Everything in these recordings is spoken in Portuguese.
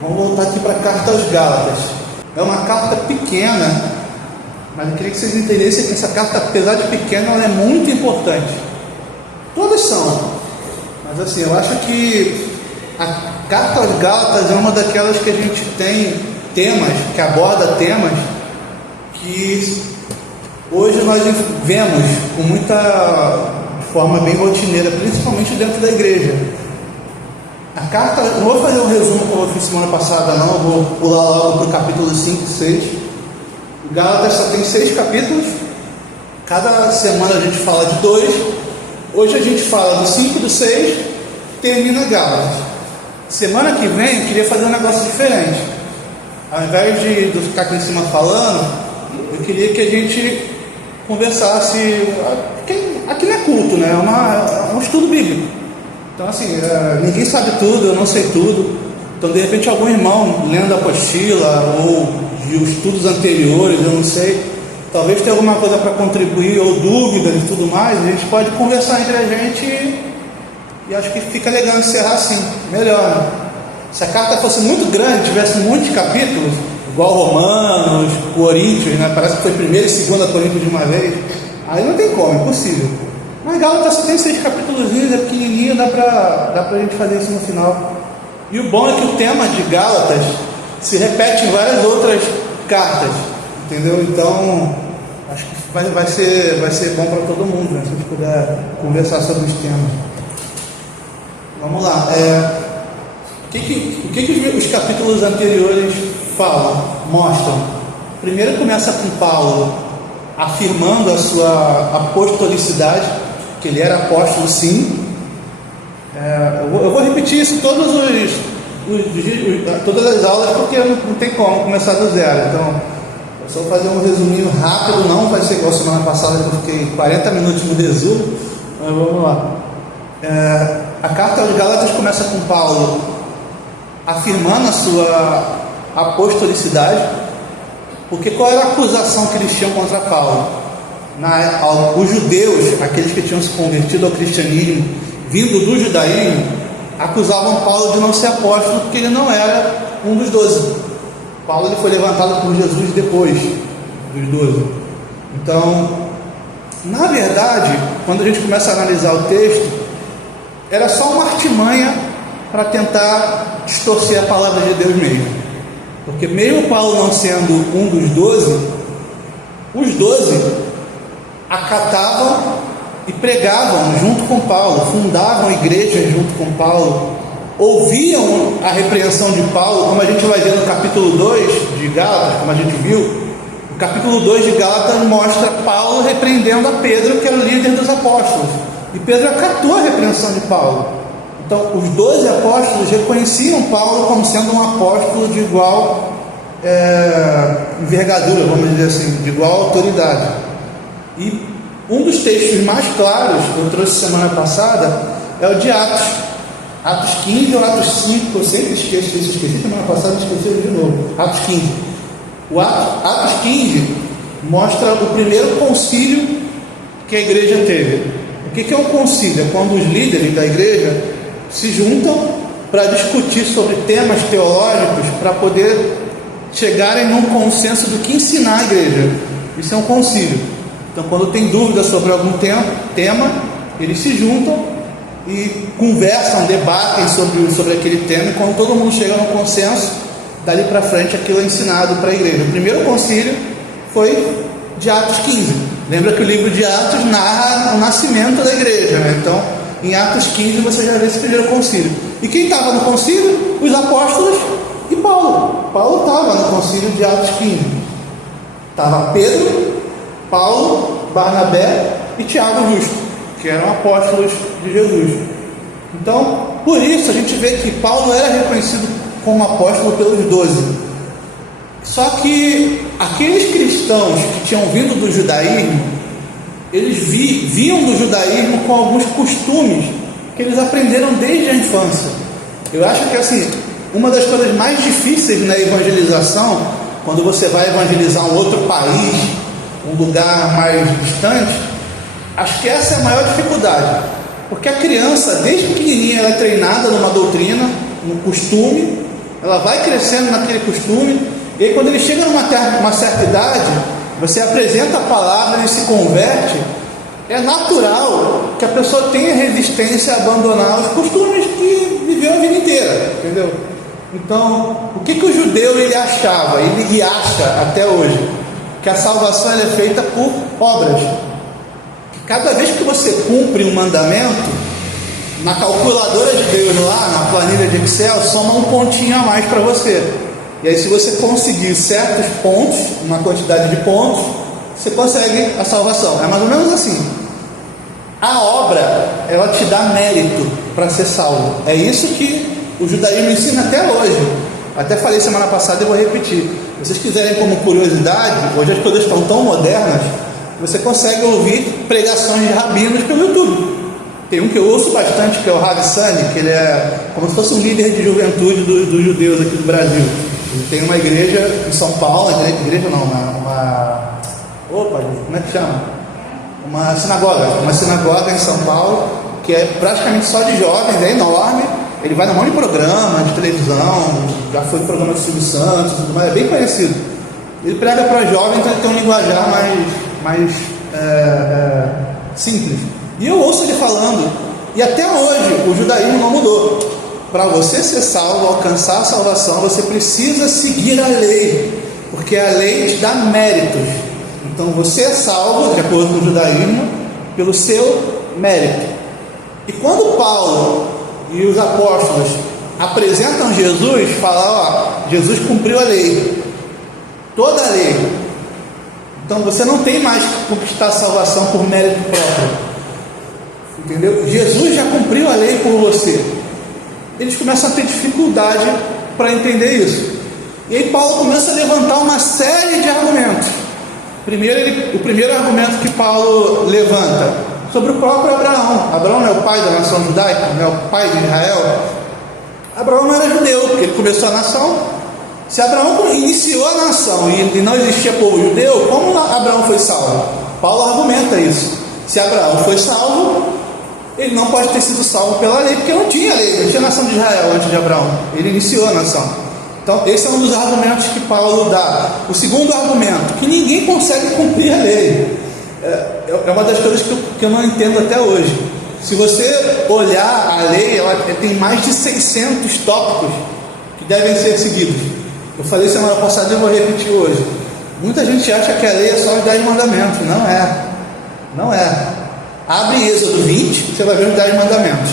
Vamos voltar aqui para a carta aos Gálatas. É uma carta pequena, mas eu queria que vocês entendessem que essa carta, apesar de pequena, ela é muito importante. Todas são, mas assim, eu acho que a carta aos Gálatas é uma daquelas que a gente tem temas, que aborda temas que hoje nós vemos com de forma bem rotineira, principalmente dentro da igreja. A carta, não vou fazer um resumo como eu fiz semana passada não, eu vou pular logo para o capítulo 5 e 6. O Gálatas só tem 6 capítulos, cada semana a gente fala de 2. Hoje a gente fala do 5 e do 6, termina Gálatas. Semana que vem eu queria fazer um negócio diferente. Ao invés de ficar aqui em cima falando, eu queria que a gente conversasse. Aqui não é culto, né? É um estudo bíblico. Então assim, ninguém sabe tudo, eu não sei tudo. Então de repente algum irmão lendo a apostila ou de estudos anteriores, eu não sei, talvez tenha alguma coisa para contribuir ou dúvidas e tudo mais, a gente pode conversar entre a gente e acho que fica legal encerrar assim, melhor, né? Se a carta fosse muito grande, tivesse muitos capítulos, igual Romanos, Coríntios, né? Parece que foi 1ª e 2ª Coríntios de uma vez, aí não tem como, é impossível. Mas Gálatas só tem 6 capítulos, é pequenininho, dá pra gente fazer isso no final. E o bom é que o tema de Gálatas se repete em várias outras cartas, entendeu? Então acho que vai ser bom para todo mundo, né? Se a gente puder conversar sobre os temas. Vamos lá. O que os capítulos anteriores falam, mostram? Primeiro começa com Paulo afirmando a sua apostolicidade, que ele era apóstolo sim. Eu vou repetir isso todas as aulas, porque não tem como começar do zero. Então, eu só vou fazer um resuminho rápido, não vai ser igual semana passada que eu fiquei 40 minutos no resumo, mas vamos lá. A carta aos Gálatas começa com Paulo afirmando a sua apostolicidade, porque qual era a acusação que eles tinham contra Paulo? Os judeus, aqueles que tinham se convertido ao cristianismo, vindo do judaísmo, acusavam Paulo de não ser apóstolo, porque ele não era um dos 12. Paulo ele foi levantado por Jesus depois dos 12. Então, na verdade, quando a gente começa a analisar o texto, era só uma artimanha para tentar distorcer a palavra de Deus mesmo. Porque mesmo Paulo não sendo um dos 12, os 12 acatavam e pregavam junto com Paulo, fundavam igrejas junto com Paulo, ouviam a repreensão de Paulo, como a gente vai ver no capítulo 2 de Gálatas, como a gente viu. O capítulo 2 de Gálatas mostra Paulo repreendendo a Pedro, que era o líder dos apóstolos, e Pedro acatou a repreensão de Paulo. Então os 12 apóstolos reconheciam Paulo como sendo um apóstolo de igual envergadura, vamos dizer assim, de igual autoridade. E um dos textos mais claros que eu trouxe semana passada é o de Atos 15 ou Atos 5, eu sempre esqueci, semana passada esqueci de novo, Atos 15. O Atos 15 mostra o primeiro concílio que a igreja teve. O que é um concílio? É quando os líderes da igreja se juntam para discutir sobre temas teológicos, para poder chegarem num consenso do que ensinar a igreja. Isso é um concílio. Então, quando tem dúvida sobre algum tema, eles se juntam e conversam, debatem sobre aquele tema, e quando todo mundo chega num consenso, dali para frente aquilo é ensinado para a igreja. O primeiro concílio foi de Atos 15. Lembra que o livro de Atos narra o nascimento da igreja, né? Então, em Atos 15 você já vê esse primeiro concílio. E quem estava no concílio? Os apóstolos e Paulo. Paulo estava no concílio de Atos 15. Estava Pedro, Paulo, Barnabé e Tiago Justo, que eram apóstolos de Jesus. Então, por isso a gente vê que Paulo era reconhecido como apóstolo pelos 12. Só que aqueles cristãos que tinham vindo do judaísmo, eles vinham do judaísmo com alguns costumes que eles aprenderam desde a infância. Eu acho que assim, uma das coisas mais difíceis na evangelização, quando você vai evangelizar um outro país, um lugar mais distante, acho que essa é a maior dificuldade, porque a criança desde pequenininha ela é treinada numa doutrina, num costume, ela vai crescendo naquele costume, e aí quando ele chega numa certa idade, você apresenta a palavra, ele se converte, é natural que a pessoa tenha resistência a abandonar os costumes que viveu a vida inteira, entendeu? Então, o que o judeu ele achava, ele acha até hoje? Que a salvação ela é feita por obras. Cada vez que você cumpre um mandamento, na calculadora de Deus lá, na planilha de Excel, soma um pontinho a mais para você. E aí se você conseguir certos pontos, uma quantidade de pontos, você consegue a salvação. É mais ou menos assim. A obra, ela te dá mérito para ser salvo. É isso que o judaísmo ensina até hoje. Até falei semana passada e vou repetir. Se vocês quiserem como curiosidade, hoje as coisas estão tão modernas, você consegue ouvir pregações de rabinos pelo YouTube. Tem um que eu ouço bastante, que é o Rav Sani, que ele é como se fosse um líder de juventude dos judeus aqui do Brasil. Ele tem uma igreja em São Paulo, como é que chama? Uma sinagoga em São Paulo, que é praticamente só de jovens, é enorme. Ele vai num monte de programa de televisão, já foi no programa do Silvio Santos, tudo mais, é bem conhecido. Ele prega para jovens, então ele tem um linguajar mais simples. E eu ouço ele falando, e até hoje o judaísmo não mudou. Para você ser salvo, alcançar a salvação, você precisa seguir a lei, porque a lei te dá méritos. Então você é salvo, de acordo com o judaísmo, pelo seu mérito. E quando Paulo e os apóstolos apresentam Jesus, falam, Jesus cumpriu a lei, toda a lei. Então você não tem mais que conquistar a salvação por mérito próprio. Entendeu? Jesus já cumpriu a lei por você. Eles começam a ter dificuldade para entender isso. E aí Paulo começa a levantar uma série de argumentos. O primeiro argumento que Paulo levanta sobre o próprio Abraão. Abraão não é o pai da nação judaica, não é o pai de Israel. Abraão não era judeu, porque ele começou a nação. Se Abraão iniciou a nação e não existia povo judeu, como Abraão foi salvo? Paulo argumenta isso. Se Abraão foi salvo, ele não pode ter sido salvo pela lei, porque não tinha lei, não tinha nação de Israel antes de Abraão. Ele iniciou a nação. Então esse é um dos argumentos que Paulo dá. O segundo argumento, que ninguém consegue cumprir a lei, é uma das coisas que eu não entendo até hoje. Se você olhar a lei, ela tem mais de 600 tópicos que devem ser seguidos. Eu falei semana passada e vou repetir hoje. Muita gente acha que a lei é só os 10 mandamentos. Não é. Abre Êxodo 20, você vai ver os 10 mandamentos.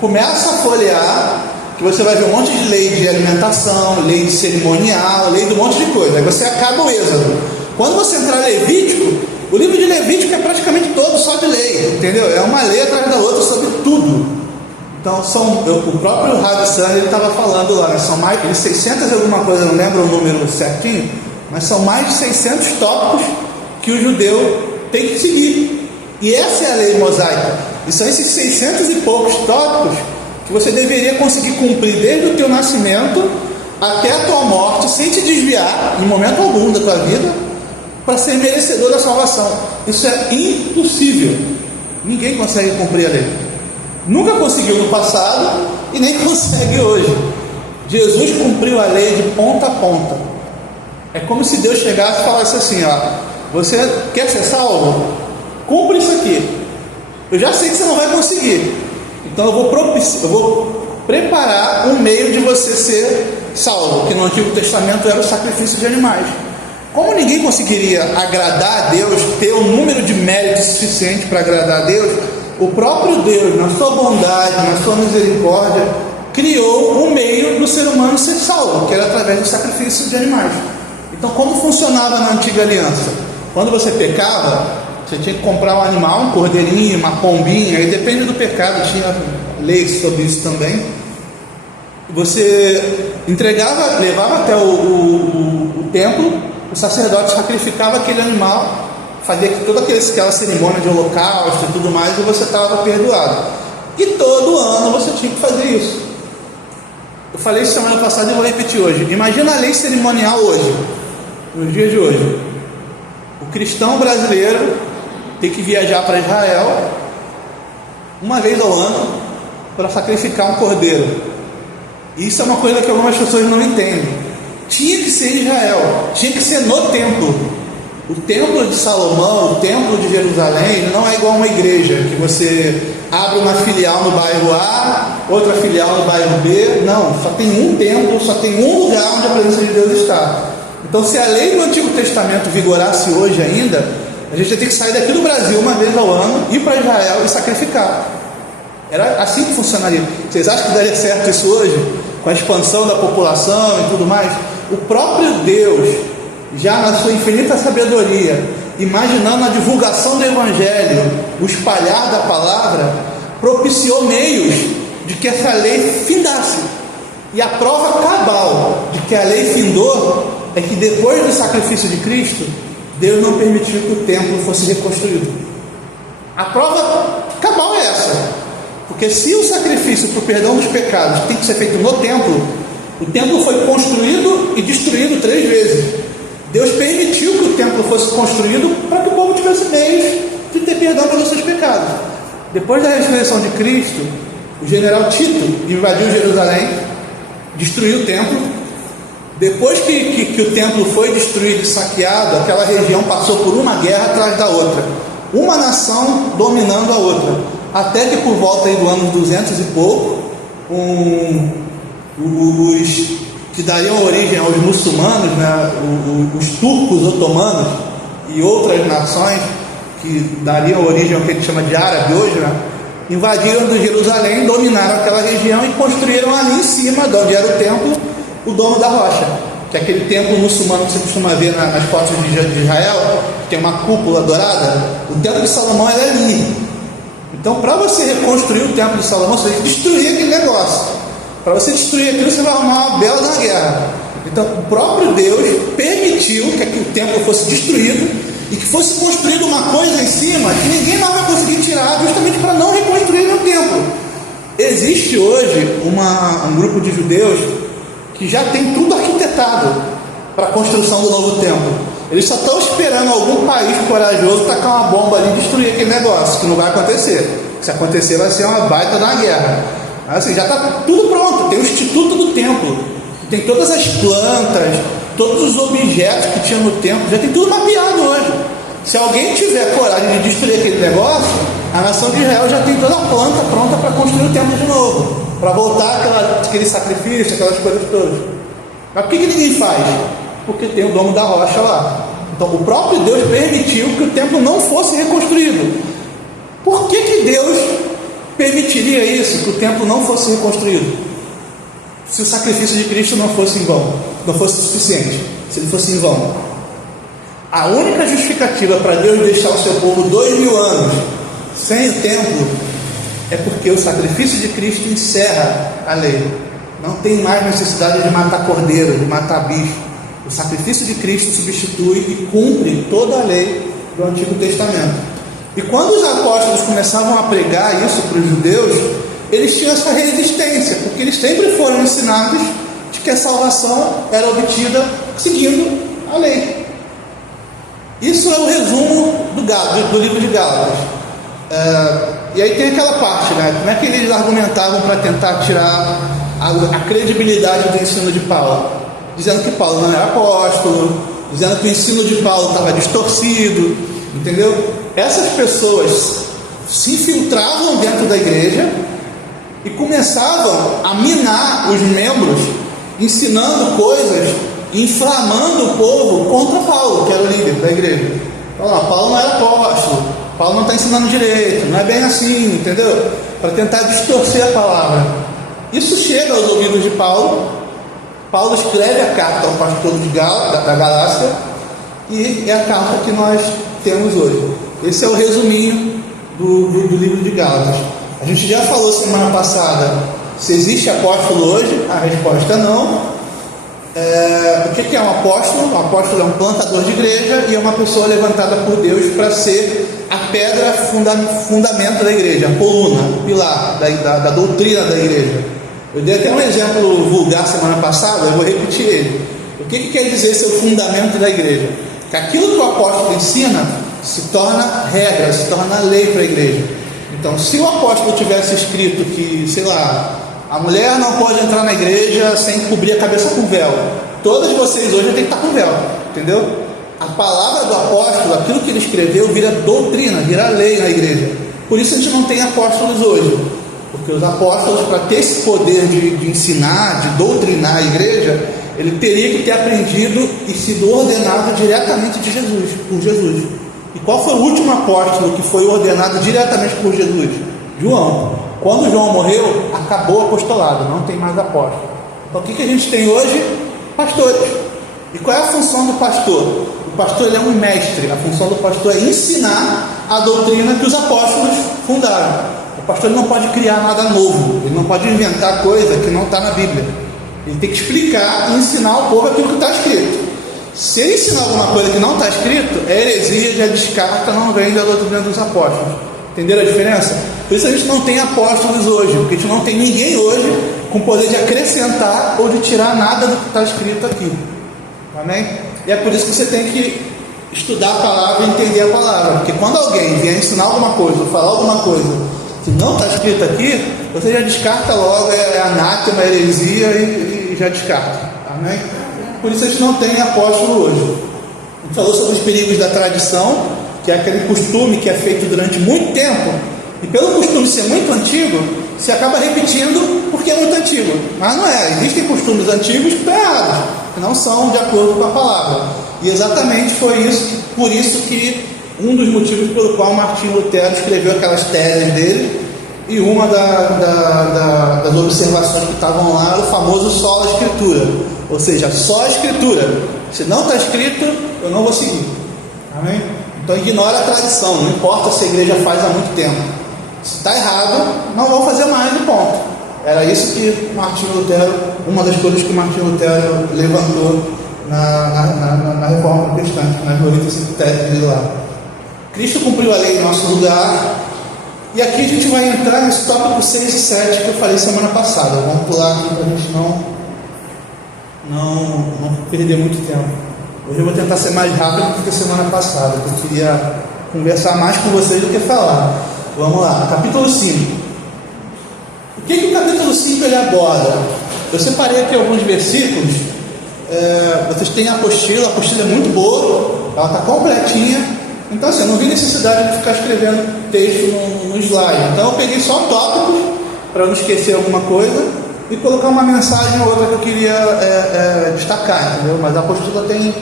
Começa a folhear, que você vai ver um monte de lei de alimentação, lei de cerimonial, lei de um monte de coisa. Aí você acaba o Êxodo. Quando você entrar em Levítico, o livro de Levítico é praticamente todo só de lei, entendeu? É uma lei atrás da outra sobre tudo. Então, o próprio Rav Sani estava falando lá, né? São mais de 600 e alguma coisa, não lembro o número certinho, mas são mais de 600 tópicos que o judeu tem que seguir. E essa é a lei mosaica. E são esses 600 e poucos tópicos que você deveria conseguir cumprir desde o teu nascimento até a tua morte, sem te desviar em momento algum da tua vida, para ser merecedor da salvação. Isso é impossível. Ninguém consegue cumprir a lei. Nunca conseguiu no passado e nem consegue hoje. Jesus cumpriu a lei de ponta a ponta. É como se Deus chegasse e falasse assim, você quer ser salvo? Cumpre isso aqui. Eu já sei que você não vai conseguir. Então eu vou preparar um meio de você ser salvo, que no Antigo Testamento era o sacrifício de animais. Como ninguém conseguiria agradar a Deus, ter um número de méritos suficiente para agradar a Deus, o próprio Deus, na sua bondade, na sua misericórdia, criou um meio do ser humano ser salvo, que era através do sacrifício de animais. Então, como funcionava na antiga aliança? Quando você pecava, você tinha que comprar um animal, um cordeirinho, uma pombinha, aí depende do pecado, tinha leis sobre isso também. Você entregava, levava até o templo, o sacerdote sacrificava aquele animal, fazia toda aquela cerimônia de holocausto e tudo mais, e você estava perdoado. E todo ano você tinha que fazer isso. Eu falei isso semana passada e vou repetir hoje. Imagina a lei cerimonial hoje, nos dias de hoje. O cristão brasileiro tem que viajar para Israel uma vez ao ano para sacrificar um cordeiro. Isso é uma coisa que algumas pessoas não entendem. Tinha que ser Israel, tinha que ser no templo. O templo de Salomão, o templo de Jerusalém, não é igual a uma igreja, que você abre uma filial no bairro A, outra filial no bairro B. Não, só tem um templo, só tem um lugar onde a presença de Deus está. Então, se a lei do Antigo Testamento vigorasse hoje ainda, a gente ia ter que sair daqui do Brasil uma vez ao ano, ir para Israel e sacrificar. Era assim que funcionaria. Vocês acham que daria certo isso hoje? Com a expansão da população e tudo mais? O próprio Deus, já na sua infinita sabedoria, imaginando a divulgação do Evangelho, o espalhar da palavra, propiciou meios de que essa lei findasse. E a prova cabal de que a lei findou é que depois do sacrifício de Cristo, Deus não permitiu que o templo fosse reconstruído. A prova cabal é essa. Porque se o sacrifício para o perdão dos pecados tem que ser feito no templo, o templo foi construído e destruído 3 vezes. Deus permitiu que o templo fosse construído para que o povo tivesse meios de ter perdão pelos seus pecados. Depois da ressurreição de Cristo, o general Tito invadiu Jerusalém, destruiu o templo. Depois que o templo foi destruído e saqueado, aquela região passou por uma guerra atrás da outra, uma nação dominando a outra, até que por volta aí do ano 200 e pouco, os que dariam origem aos muçulmanos, né, os turcos otomanos e outras nações que dariam origem ao que a gente chama de árabe hoje, né, invadiram de Jerusalém, dominaram aquela região e construíram ali em cima, de onde era o templo, o Domo da Rocha, que é aquele templo muçulmano que você costuma ver nas fotos de Israel, que tem uma cúpula dourada. O templo de Salomão era ali. Então, para você reconstruir o templo de Salomão, você tem que destruir aquele negócio. Para você destruir aquilo, você vai arrumar uma bela da guerra. Então, o próprio Deus permitiu que o templo fosse destruído e que fosse construída uma coisa em cima que ninguém mais vai conseguir tirar, justamente para não reconstruir o templo. Existe hoje um grupo de judeus que já tem tudo arquitetado para a construção do novo templo. Eles só estão esperando algum país corajoso tacar uma bomba ali e destruir aquele negócio, que não vai acontecer. Se acontecer, vai ser uma baita da guerra. Assim, já está tudo pronto. Tem o Instituto do Templo, tem todas as plantas, todos os objetos que tinha no templo, já tem tudo mapeado hoje. Se alguém tiver coragem de destruir aquele negócio, a nação de Israel já tem toda a planta pronta para construir o templo de novo, para voltar aquele sacrifício, aquelas coisas todas. Mas por que ninguém faz? Porque tem o Domo da Rocha lá. Então o próprio Deus permitiu que o templo não fosse reconstruído. Por que Deus permitiria isso, que o templo não fosse reconstruído? Se o sacrifício de Cristo não fosse em vão, não fosse suficiente, se ele fosse em vão. A única justificativa para Deus deixar o seu povo 2000 anos sem o templo é porque o sacrifício de Cristo encerra a lei. Não tem mais necessidade de matar cordeiro, de matar bicho. O sacrifício de Cristo substitui e cumpre toda a lei do Antigo Testamento. E quando os apóstolos começavam a pregar isso para os judeus, eles tinham essa resistência, porque eles sempre foram ensinados de que a salvação era obtida seguindo a lei. Isso é o resumo do livro de Gálatas. E aí tem aquela parte, né? Como é que eles argumentavam para tentar tirar a credibilidade do ensino de Paulo? Dizendo que Paulo não era apóstolo, dizendo que o ensino de Paulo estava distorcido, entendeu? Essas pessoas se infiltravam dentro da igreja e começavam a minar os membros, ensinando coisas, inflamando o povo contra Paulo, que era o líder da igreja. Então, Paulo não era apóstolo, Paulo não está ensinando direito, não é bem assim, entendeu? Para tentar distorcer a palavra. Isso chega aos ouvidos de Paulo. Paulo escreve a carta ao pastor da Galácia e é a carta que nós temos hoje. Esse é o resuminho do livro de Gálatas. A gente já falou semana passada se existe apóstolo hoje. A resposta é não. O que é um apóstolo? Um apóstolo é um plantador de igreja e é uma pessoa levantada por Deus para ser a pedra fundamento da igreja, a coluna, o pilar da doutrina da igreja. Eu dei até um exemplo vulgar semana passada, eu vou repetir ele. O que quer dizer ser o fundamento da igreja? Que aquilo que o apóstolo ensina se torna regra, se torna lei para a igreja. Então, se o apóstolo tivesse escrito que, sei lá, A mulher não pode entrar na igreja sem cobrir a cabeça com véu. Todas vocês hoje têm que estar com véu, entendeu? A palavra do apóstolo, aquilo que ele escreveu, vira doutrina, vira lei na igreja. Por isso a gente não tem apóstolos hoje, porque os apóstolos, para ter esse poder de ensinar, de doutrinar a igreja, ele teria que ter aprendido e sido ordenado diretamente de Jesus, por Jesus. E qual foi o último apóstolo que foi ordenado diretamente por Jesus? João. Quando João morreu, acabou o apostolado, não tem mais apóstolo. Então o que a gente tem hoje? Pastores. E qual é a função do pastor? O pastor ele é um mestre. A função do pastor é ensinar a doutrina que os apóstolos fundaram. O pastor não pode criar nada novo, ele não pode inventar coisa que não está na Bíblia. Ele tem que explicar e ensinar ao povo aquilo que está escrito. Se ele ensinar alguma coisa que não está escrito, é heresia, já descarta, não vem da doutrina dos apóstolos. Entenderam a diferença? Por isso a gente não tem apóstolos hoje, porque a gente não tem ninguém hoje com poder de acrescentar ou de tirar nada do que está escrito aqui. Amém? E é por isso que você tem que estudar a palavra e entender a palavra, porque quando alguém vier ensinar alguma coisa ou falar alguma coisa que não está escrito aqui, você já descarta logo, é anátema, heresia e já descarta. Amém? Por isso a gente não tem apóstolo hoje. A gente falou sobre os perigos da tradição, que é aquele costume que é feito durante muito tempo, e pelo costume ser muito antigo, se acaba repetindo porque é muito antigo. Mas não é, existem costumes antigos que estão errados, que não são de acordo com a palavra. E exatamente foi isso, por isso que um dos motivos pelo qual Martinho Lutero escreveu aquelas teses dele, e uma das observações que estavam lá era o famoso sola escritura, ou seja, só a escritura. Se não está escrito, eu não vou seguir. Amém? Então ignora a tradição, não importa se a igreja faz há muito tempo. Se está errado, não vou fazer mais, no ponto. Era isso que Martinho Lutero, uma das coisas que Martinho Lutero levantou na Reforma Protestante, nas 95 teses dele lá. Cristo cumpriu a lei em nosso lugar. E aqui a gente vai entrar nesse tópico 6 e 7 que eu falei semana passada. Vamos pular aqui para a gente não perder muito tempo. Hoje eu vou tentar ser mais rápido do que a semana passada, porque eu queria conversar mais com vocês do que falar. Vamos lá, capítulo 5. O que o capítulo 5 ele aborda? Eu separei aqui alguns versículos. Vocês têm a apostila é muito boa, ela está completinha. Então assim, eu não vi necessidade de ficar escrevendo texto no slide. Então eu peguei só tópicos, para não esquecer alguma coisa, e colocar uma mensagem ou outra que eu queria destacar, entendeu? Mas a apostila tem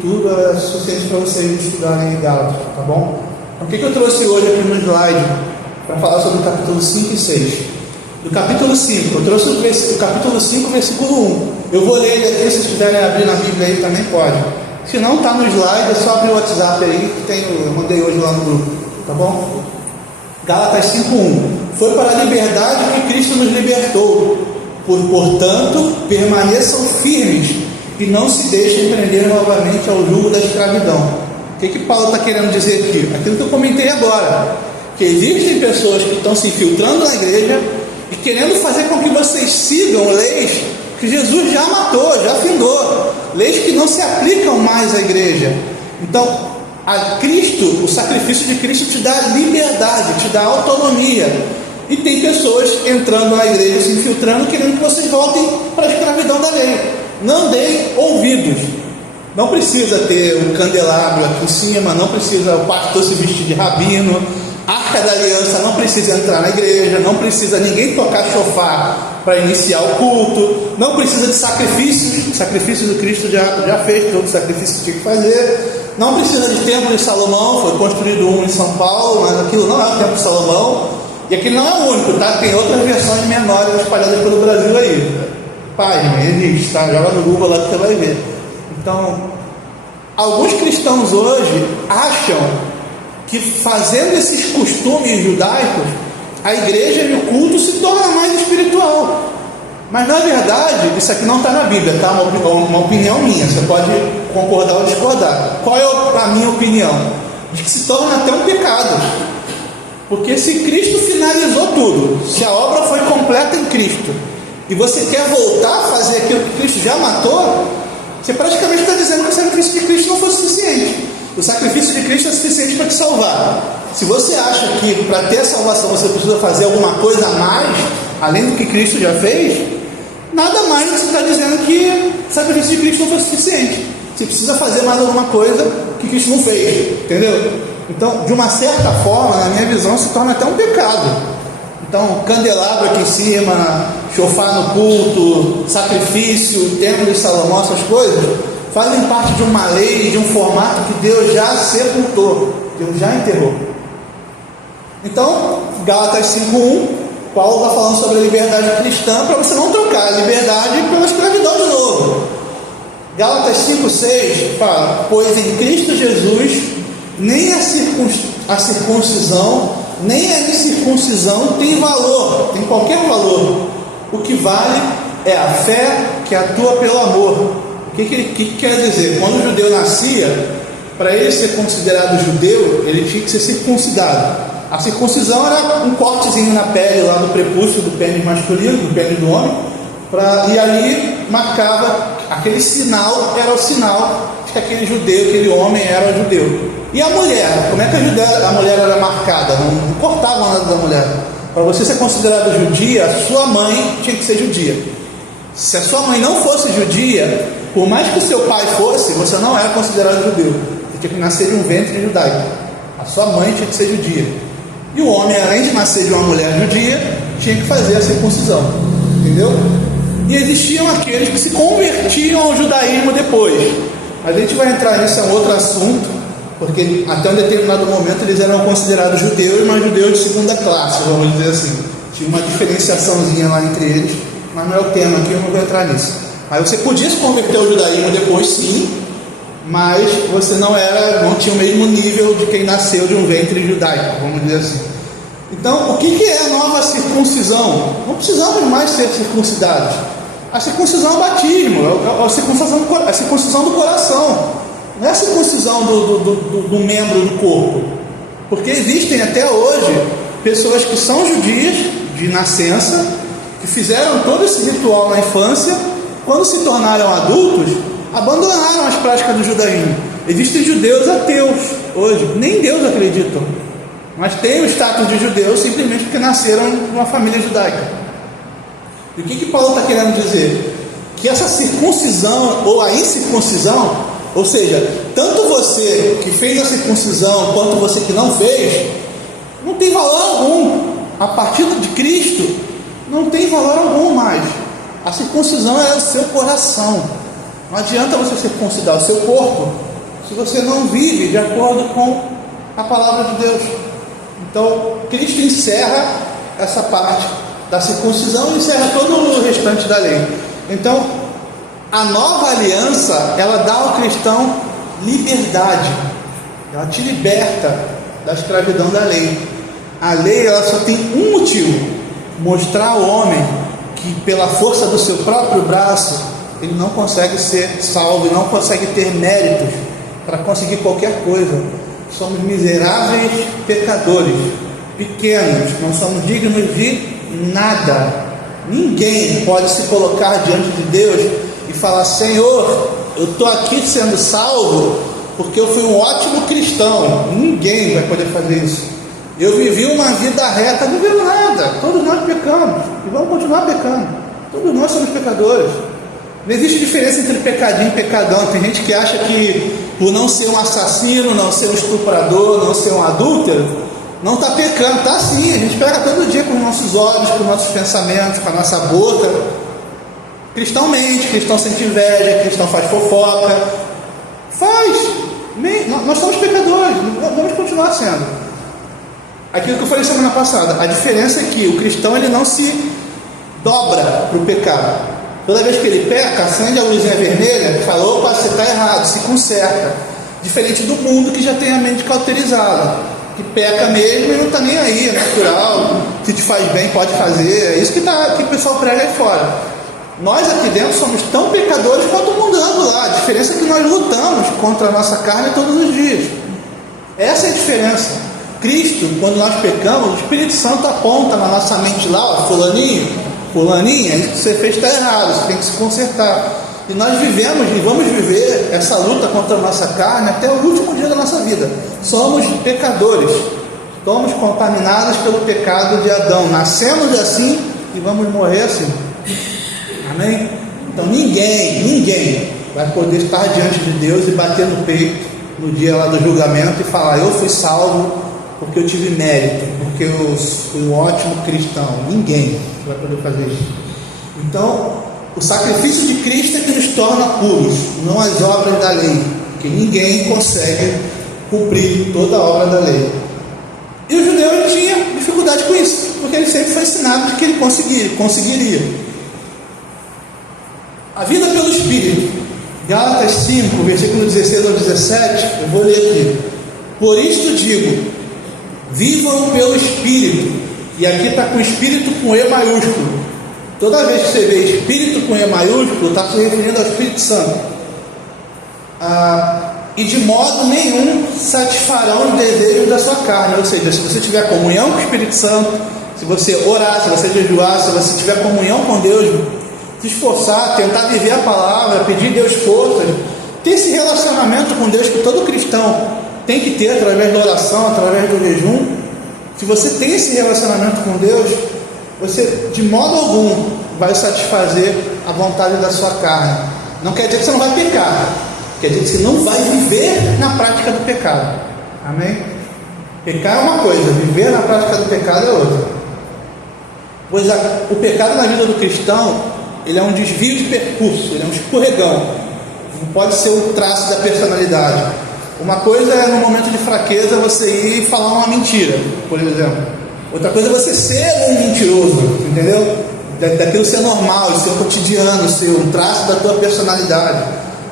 tudo, é suficiente para vocês estudarem em Gálatas, tá bom? Então, o que eu trouxe hoje aqui no slide para falar sobre o capítulo 5 e 6? Do capítulo 5, eu trouxe o capítulo 5, versículo 1. Eu vou ler ele aqui, se vocês quiserem abrir na Bíblia aí também pode. Se não está no slide, é só abrir o WhatsApp aí, que eu mandei hoje lá no grupo, tá bom? Gálatas 5:1. Foi para a liberdade que Cristo nos libertou. Portanto, permaneçam firmes e não se deixem prender novamente ao jugo da escravidão. O que Paulo está querendo dizer aqui? Aquilo que eu comentei agora, que existem pessoas que estão se infiltrando na igreja e querendo fazer com que vocês sigam leis que Jesus já matou, já findou, leis que não se aplicam mais à igreja. Então, a Cristo, o sacrifício de Cristo te dá liberdade, te dá autonomia. E tem pessoas entrando na igreja, se infiltrando, querendo que vocês voltem para a escravidão da lei. Não deem ouvidos. Não precisa ter um candelabro aqui em cima, não precisa o pastor se vestir de rabino, Arca da Aliança não precisa entrar na igreja, não precisa ninguém tocar chofar para iniciar o culto, não precisa de sacrifícios. O sacrifício do Cristo já fez todo o sacrifício que tinha que fazer. Não precisa de templo de Salomão, foi construído um em São Paulo, mas aquilo não é o templo de Salomão. E aquele não é o único, tá? Tem outras versões menores espalhadas pelo Brasil aí. Pai, existe, tá? Joga no Google lá que você vai ver. Então, alguns cristãos hoje acham que fazendo esses costumes judaicos, a igreja e o culto se torna mais espiritual. Mas na verdade, isso aqui não está na Bíblia, tá? Uma opinião minha, você pode concordar ou discordar. Qual é a minha opinião? De que se torna até um pecado. Porque se Cristo finalizou tudo, se a obra foi completa em Cristo, e você quer voltar a fazer aquilo que Cristo já matou, você praticamente está dizendo que o sacrifício de Cristo não foi suficiente. O sacrifício de Cristo é suficiente para te salvar. Se você acha que para ter a salvação você precisa fazer alguma coisa a mais, além do que Cristo já fez, nada mais você está dizendo que o sacrifício de Cristo não foi suficiente. Você precisa fazer mais alguma coisa que Cristo não fez, entendeu? Então, de uma certa forma, na minha visão, se torna até um pecado. Então, candelabro aqui em cima, chofar no culto, sacrifício, templo de Salomão, essas coisas, fazem parte de uma lei, de um formato que Deus já sepultou, Deus já enterrou. Então, Gálatas 5:1, Paulo está falando sobre a liberdade cristã, para você não trocar a liberdade pela escravidão de novo. Gálatas 5:6 fala: pois em Cristo Jesus nem a circuncisão nem a incircuncisão tem valor, tem qualquer valor. O que vale é a fé que atua pelo amor. O que quer dizer? Quando o judeu nascia, para ele ser considerado judeu, ele tinha que ser circuncidado. A circuncisão era um cortezinho na pele lá do prepúcio do pênis masculino, do pênis do homem, e ali marcava, aquele sinal era o sinal de que aquele judeu, aquele homem era judeu. E a mulher, como é que a mulher era marcada? Não cortavam nada da mulher. Para você ser considerado judia, a sua mãe tinha que ser judia. Se a sua mãe não fosse judia, por mais que o seu pai fosse, você não era considerado judeu. Você tinha que nascer de um ventre judaico. A sua mãe tinha que ser judia. E o homem, além de nascer de uma mulher judia, tinha que fazer a circuncisão. Entendeu? E existiam aqueles que se convertiam ao judaísmo depois. Mas a gente vai entrar nisso, é um outro assunto, porque até um determinado momento eles eram considerados judeus, mas judeus de segunda classe, vamos dizer assim. Tinha uma diferenciaçãozinha lá entre eles, mas não é o tema aqui, eu não vou entrar nisso. Aí você podia se converter ao judaísmo depois, sim, mas você não tinha o mesmo nível de quem nasceu de um ventre judaico, vamos dizer assim. Então, o que é a nova circuncisão? Não precisamos mais ser circuncidados. A circuncisão é o batismo, é a circuncisão do coração. Não é a circuncisão do membro do corpo. Porque existem até hoje pessoas que são judias de nascença, que fizeram todo esse ritual na infância, quando se tornaram adultos, abandonaram as práticas do judaísmo. Existem judeus ateus hoje, nem Deus acreditam, mas têm o status de judeus simplesmente porque nasceram numa família judaica. E o que Paulo está querendo dizer? Que essa circuncisão ou a incircuncisão, ou seja, tanto você que fez a circuncisão quanto você que não fez, não tem valor algum. A partir de Cristo, não tem valor algum mais. A circuncisão é o seu coração. Não adianta você circuncidar o seu corpo se você não vive de acordo com a palavra de Deus. Então, Cristo encerra essa parte da circuncisão e encerra todo o restante da lei. Então, a nova aliança, ela dá ao cristão liberdade. Ela te liberta da escravidão da lei. A lei, ela só tem um motivo: mostrar ao homem que pela força do seu próprio braço ele não consegue ser salvo, não consegue ter méritos para conseguir qualquer coisa. Somos miseráveis pecadores, pequenos, não somos dignos de nada. Ninguém pode se colocar diante de Deus e falar: Senhor, eu estou aqui sendo salvo porque eu fui um ótimo cristão. Ninguém vai poder fazer isso. Eu vivi uma vida reta. Não viu nada. Todos nós pecamos e vamos continuar pecando. Todos nós somos pecadores. Não existe diferença entre pecadinho e pecadão. Tem gente que acha que por não ser um assassino, não ser um estuprador, não ser um adúltero, não está pecando. Está sim, a gente peca todo dia com os nossos olhos, com os nossos pensamentos, com a nossa boca. Cristão mente, cristão sente inveja, cristão faz fofoca. Nós somos pecadores, vamos continuar sendo. Aquilo que eu falei semana passada, a diferença é que o cristão ele não se dobra para o pecado. Toda vez que ele peca, acende a luzinha vermelha e fala: opa, você está errado, se conserta. Diferente do mundo que já tem a mente cauterizada, que peca mesmo e não está nem aí, é natural, se te faz bem pode fazer. É isso que o pessoal prega aí fora. Nós aqui dentro somos tão pecadores quanto o mundano lá. A diferença é que nós lutamos contra a nossa carne todos os dias. Essa é a diferença. Cristo, quando nós pecamos, o Espírito Santo aponta na nossa mente lá: ó, fulaninha, isso que você fez está errado, você tem que se consertar. E nós vivemos e vamos viver essa luta contra a nossa carne até o último dia da nossa vida. Somos pecadores, somos contaminados pelo pecado de Adão, nascemos assim e vamos morrer assim. Amém? Então ninguém vai poder estar diante de Deus e bater no peito no dia lá do julgamento e falar: eu fui salvo porque eu tive mérito, porque eu fui um ótimo cristão. Ninguém vai poder fazer isso. Então, o sacrifício de Cristo é que nos torna puros, não as obras da lei, porque ninguém consegue cumprir toda a obra da lei. E o judeu ele tinha dificuldade com isso, porque ele sempre foi ensinado que ele conseguiria. A vida pelo Espírito, Gálatas 5, versículo 16 ao 17, eu vou ler aqui. Por isto digo, vivam pelo Espírito, e aqui está com Espírito com E maiúsculo. Toda vez que você vê Espírito com E maiúsculo, está se referindo ao Espírito Santo. E de modo nenhum satisfarão os desejos da sua carne. Ou seja, se você tiver comunhão com o Espírito Santo, se você orar, se você jejuar, se você tiver comunhão com Deus, se esforçar, tentar viver a palavra, pedir a Deus forças, ter esse relacionamento com Deus que todo cristão tem que ter através da oração, através do jejum. Se você tem esse relacionamento com Deus, você de modo algum vai satisfazer a vontade da sua carne. Não quer dizer que você não vai pecar, quer dizer que você não vai viver na prática do pecado. Amém? Pecar é uma coisa, viver na prática do pecado é outra. Pois o pecado na vida do cristão, ele é um desvio de percurso, ele é um escorregão. Não pode ser um traço da personalidade. Uma coisa é no momento de fraqueza você ir falar uma mentira, por exemplo. Outra coisa é você ser um mentiroso, entendeu? Daquilo ser normal, ser cotidiano, ser um traço da tua personalidade.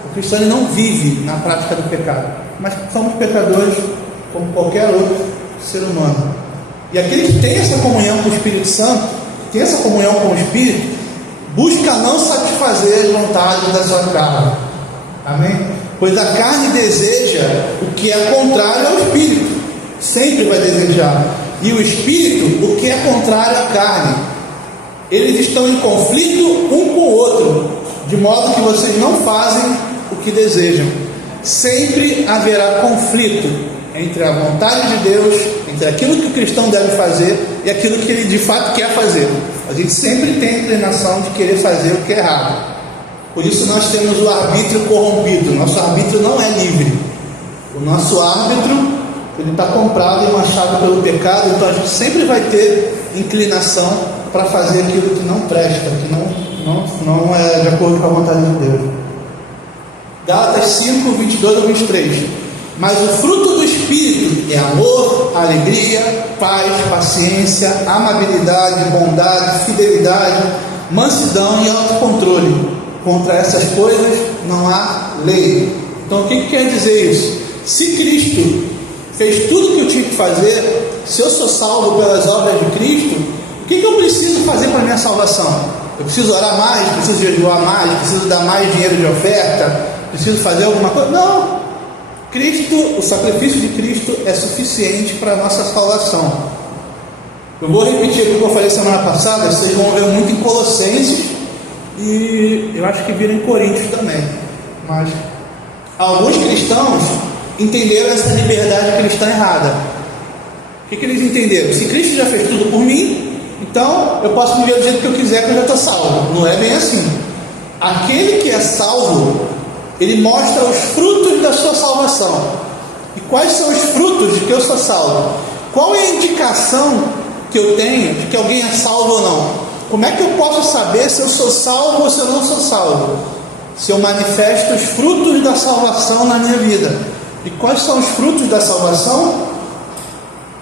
O cristão ele não vive na prática do pecado, mas somos pecadores como qualquer outro ser humano. E aquele que tem essa comunhão com o Espírito Santo, tem essa comunhão com o Espírito, busca não satisfazer as vontades da sua carne. Amém? Pois a carne deseja o que é contrário ao Espírito, sempre vai desejar. E o Espírito, o que é contrário à carne. Eles estão em conflito um com o outro, de modo que vocês não fazem o que desejam. Sempre haverá conflito entre a vontade de Deus, entre aquilo que o cristão deve fazer e aquilo que ele de fato quer fazer. A gente sempre tem a inclinação de querer fazer o que é errado. Por isso nós temos o arbítrio corrompido. Nosso arbítrio não é livre. O nosso árbitro, ele está comprado e manchado pelo pecado. Então a gente sempre vai ter inclinação para fazer aquilo que não presta, que não é de acordo com a vontade de Deus. Gálatas 5, 22 a 23. Mas o fruto do Espírito é amor, alegria, paz, paciência, amabilidade, bondade, fidelidade, mansidão e autocontrole. Contra essas coisas não há lei. Então o que quer dizer isso? Se Cristo fez tudo o que eu tinha que fazer, se eu sou salvo pelas obras de Cristo, o que eu preciso fazer para a minha salvação? Eu preciso orar mais, preciso jejuar mais, preciso dar mais dinheiro de oferta, preciso fazer alguma coisa? Não! Cristo, o sacrifício de Cristo é suficiente para a nossa salvação. Eu vou repetir aquilo que eu falei semana passada, vocês vão ver muito em Colossenses e eu acho que vira em Coríntios também. Mas alguns cristãos entenderam essa liberdade cristã errada. O que eles entenderam? Se Cristo já fez tudo por mim, então eu posso viver do jeito que eu quiser, que eu já estou salvo. Não é bem assim. Aquele que é salvo, ele mostra os frutos da sua salvação. E quais são os frutos de que eu sou salvo? Qual é a indicação que eu tenho de que alguém é salvo ou não? Como é que eu posso saber se eu sou salvo ou se eu não sou salvo? Se eu manifesto os frutos da salvação na minha vida. E quais são os frutos da salvação?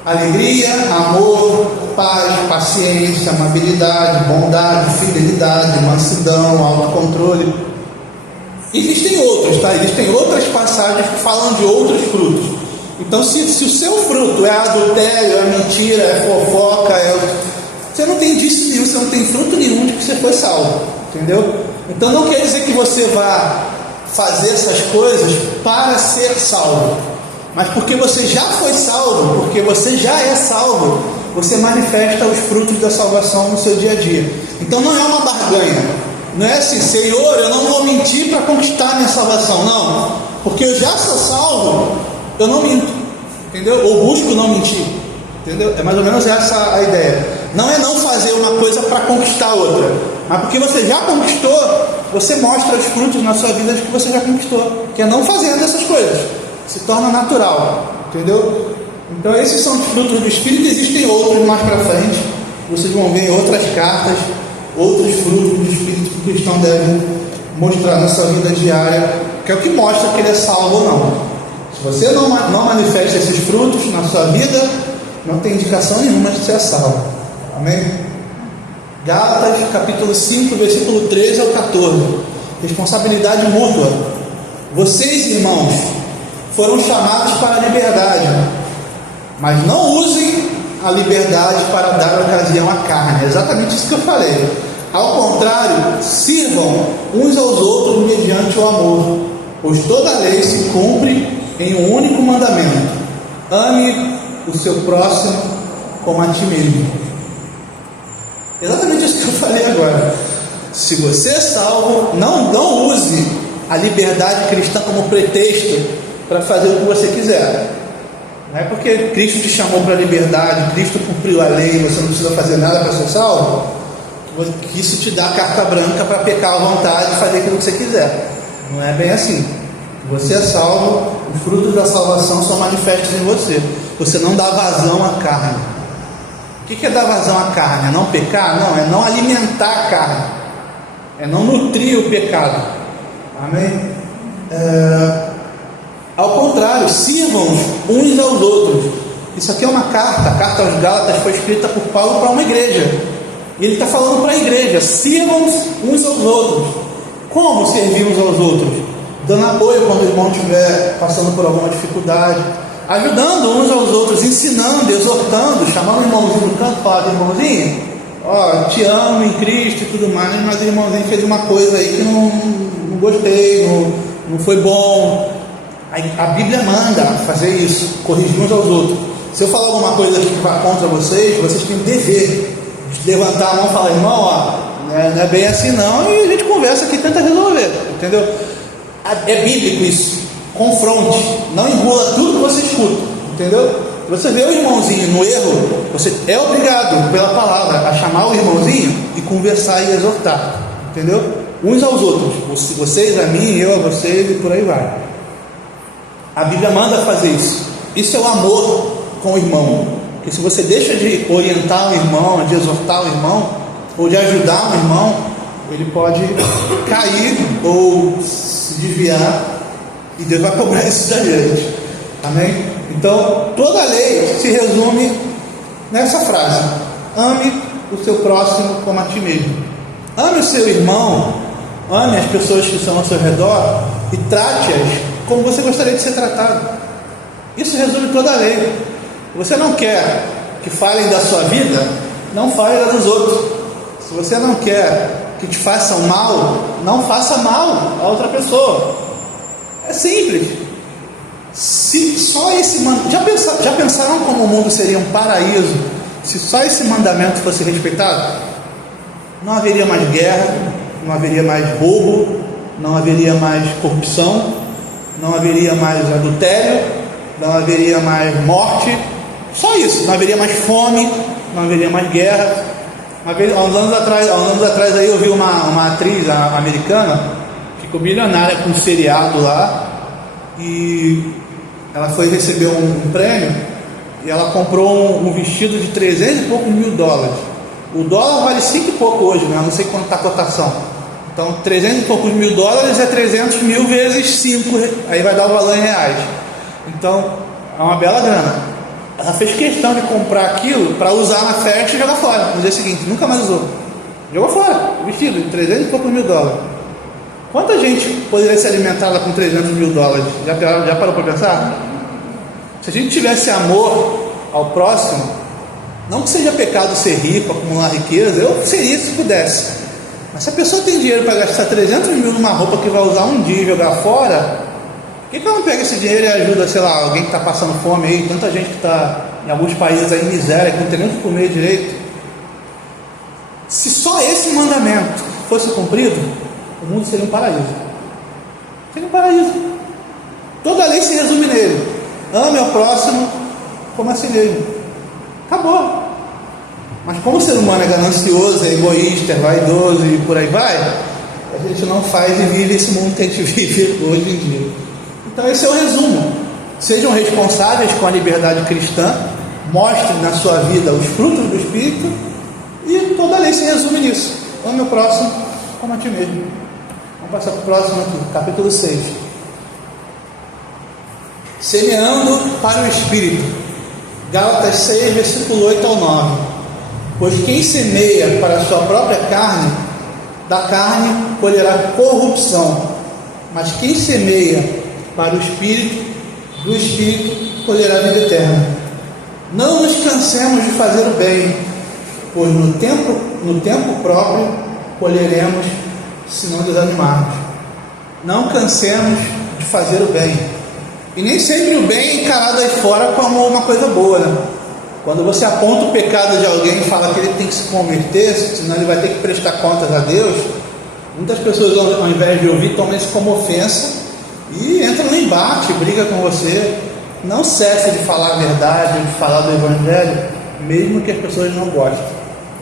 Alegria, amor, paz, paciência, amabilidade, bondade, fidelidade, mansidão, autocontrole. Existem outros, tá? Existem outras passagens que falam de outros frutos. Então, se o seu fruto é adultério, é mentira, é fofoca, você não tem indício nenhum, você não tem fruto nenhum de que você foi salvo, entendeu? Então, não quer dizer que você vá fazer essas coisas para ser salvo, mas porque você já foi salvo, porque você já é salvo, você manifesta os frutos da salvação no seu dia a dia. Então, não é uma barganha. Não é assim, Senhor, eu não vou mentir para conquistar a minha salvação. Não, porque eu já sou salvo, eu não minto, entendeu? Ou busco não mentir, entendeu? É mais ou menos essa a ideia. Não é não fazer uma coisa para conquistar outra, mas porque você já conquistou, você mostra os frutos na sua vida de que você já conquistou, que é não fazendo essas coisas, se torna natural, entendeu? Então esses são os frutos do Espírito. Existem outros mais para frente, vocês vão ver em outras cartas, outros frutos do Espírito que o cristão deve mostrar na sua vida diária, que é o que mostra que ele é salvo ou não. Se você não manifesta esses frutos na sua vida, não tem indicação nenhuma de ser salvo. Amém? Gálatas capítulo 5, versículo 13 ao 14. Responsabilidade mútua. Vocês, irmãos, foram chamados para a liberdade, mas não usem a liberdade para dar ocasião à carne. É exatamente isso que eu falei. Ao contrário, sirvam uns aos outros mediante o amor, pois toda a lei se cumpre em um único mandamento: ame o seu próximo como a ti mesmo. Exatamente isso que eu falei agora. Se você é salvo, não use a liberdade cristã como pretexto para fazer o que você quiser. Não é porque Cristo te chamou para a liberdade, Cristo cumpriu a lei, você não precisa fazer nada para ser salvo, que isso te dá carta branca para pecar à vontade e fazer aquilo que você quiser. Não é bem assim. Você é salvo, os frutos da salvação são manifestos em você. Você não dá vazão à carne. O que é dar vazão à carne? É não pecar? Não, é não alimentar a carne, é não nutrir o pecado. Amém? Ao contrário, sirvam uns aos outros. Isso aqui é uma carta. A carta aos Gálatas foi escrita por Paulo para uma igreja, e ele está falando para a igreja: sirvam uns aos outros. Como servir uns aos outros? Dando apoio quando o irmão estiver passando por alguma dificuldade, ajudando uns aos outros, ensinando, exortando, chamando o irmãozinho no canto, falando: irmãozinho, te amo em Cristo e tudo mais, mas o irmãozinho fez uma coisa aí que não gostei, não foi bom. A Bíblia manda fazer isso, corrigir uns aos outros. Se eu falar alguma coisa que vá contra vocês têm o dever de levantar a mão e falar: irmão, não é bem assim não, e a gente conversa aqui e tenta resolver, entendeu? É bíblico isso. Confronte, não engula tudo que você escuta, entendeu? Você vê o irmãozinho no erro, você é obrigado pela palavra a chamar o irmãozinho e conversar e exortar, entendeu? Uns aos outros, vocês a mim, eu a vocês, e por aí vai. A Bíblia manda fazer isso. Isso é o amor com o irmão. Porque se você deixa de orientar o irmão, de exortar o irmão, ou de ajudar o irmão, ele pode cair ou se desviar, e Deus vai cobrar isso da gente. Amém? Então, toda a lei se resume nessa frase: ame o seu próximo como a ti mesmo. Ame o seu irmão, ame as pessoas que estão ao seu redor e trate-as como você gostaria de ser tratado. Isso resume toda a lei. Você não quer que falem da sua vida, não fale da dos outros. Se você não quer que te façam mal, não faça mal a outra pessoa. É simples. Se só esse já pensaram como o mundo seria um paraíso se só esse mandamento fosse respeitado? Não haveria mais guerra, não haveria mais roubo, não haveria mais corrupção, não haveria mais adultério, não haveria mais morte. Só isso. Não haveria mais fome, não haveria mais guerra. Há uns anos atrás aí eu vi uma atriz americana, ficou milionária com um seriado lá, e ela foi receber um prêmio, e ela comprou um vestido de 300 e poucos mil dólares. O dólar vale 5 e pouco hoje, né? Eu não sei quanto está a cotação. Então 300 e poucos mil dólares é 300 mil vezes 5, aí vai dar o valor em reais. Então é uma bela grana. Ela fez questão de comprar aquilo para usar na festa e jogar fora no dia seguinte, nunca mais usou. Jogou fora o vestido de 300 e poucos mil dólares. Quanta gente poderia ser alimentada com 300 mil dólares? Já parou para pensar? Se a gente tivesse amor ao próximo, não que seja pecado ser rico, acumular riqueza, eu seria se pudesse. Mas se a pessoa tem dinheiro para gastar 300 mil numa roupa que vai usar um dia e jogar fora, por que ela não pega esse dinheiro e ajuda, sei lá, alguém que está passando fome aí? Tanta gente que está em alguns países aí em miséria, que não tem nem o que comer direito. Se só esse mandamento fosse cumprido, o mundo seria um paraíso. Seria um paraíso. Toda a lei se resume nele: ame ao próximo como a si mesmo. Acabou. Mas como o ser humano é ganancioso, é egoísta, é vaidoso e por aí vai, a gente não faz e vive esse mundo que a gente vive hoje em dia. Então esse é o resumo. Sejam responsáveis com a liberdade cristã, mostrem na sua vida os frutos do Espírito, e toda a lei se resume nisso. Então, meu próximo, como a ti mesmo. Vamos passar para o próximo aqui, capítulo 6. Semeando para o Espírito. Gálatas 6, versículo 8 ao 9. Pois quem semeia para a sua própria carne, da carne colherá corrupção. Mas quem semeia para o Espírito, do Espírito colherá vida eterna. Não nos cansemos de fazer o bem, pois no tempo próprio colheremos, se não desanimarmos. Não cansemos de fazer o bem. E nem sempre o bem é encarado aí fora como uma coisa boa, né? Quando você aponta o pecado de alguém e fala que ele tem que se converter, senão ele vai ter que prestar contas a Deus, muitas pessoas, ao invés de ouvir, tomam isso como ofensa e entram no embate, briga com você. Não cesse de falar a verdade, de falar do Evangelho, mesmo que as pessoas não gostem,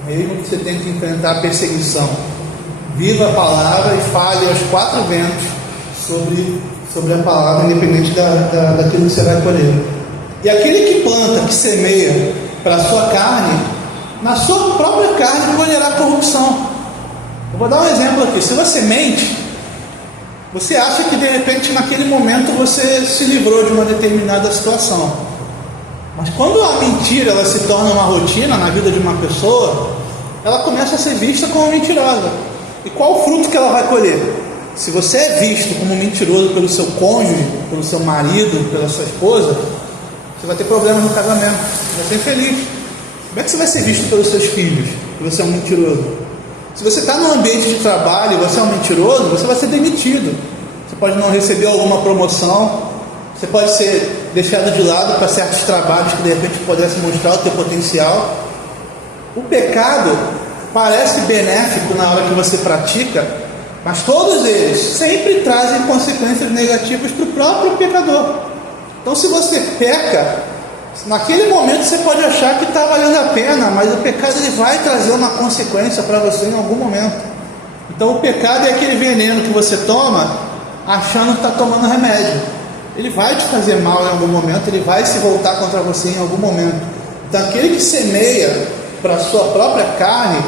mesmo que você tenha que enfrentar a perseguição. Viva a palavra e fale aos quatro ventos sobre a palavra, independente daquilo que você vai colher. E aquele que planta, que semeia para a sua carne, na sua própria carne colherá corrupção. Eu vou dar um exemplo aqui. Se você mente, você acha que de repente naquele momento você se livrou de uma determinada situação. Mas quando a mentira ela se torna uma rotina na vida de uma pessoa, ela começa a ser vista como mentirosa. E qual o fruto que ela vai colher? Se você é visto como mentiroso pelo seu cônjuge, pelo seu marido, pela sua esposa, você vai ter problemas no casamento, você vai ser infeliz. Como é que você vai ser visto pelos seus filhos, que você é um mentiroso? Se você está num ambiente de trabalho e você é um mentiroso, você vai ser demitido. Você pode não receber alguma promoção, você pode ser deixado de lado para certos trabalhos que de repente pudessem mostrar o teu potencial. O pecado parece benéfico na hora que você pratica, mas todos eles sempre trazem consequências negativas para o próprio pecador. Então, se você peca, naquele momento você pode achar que está valendo a pena, mas o pecado ele vai trazer uma consequência para você em algum momento. Então, o pecado é aquele veneno que você toma achando que está tomando remédio. Ele vai te fazer mal em algum momento, ele vai se voltar contra você em algum momento. Então, aquele que semeia para a sua própria carne,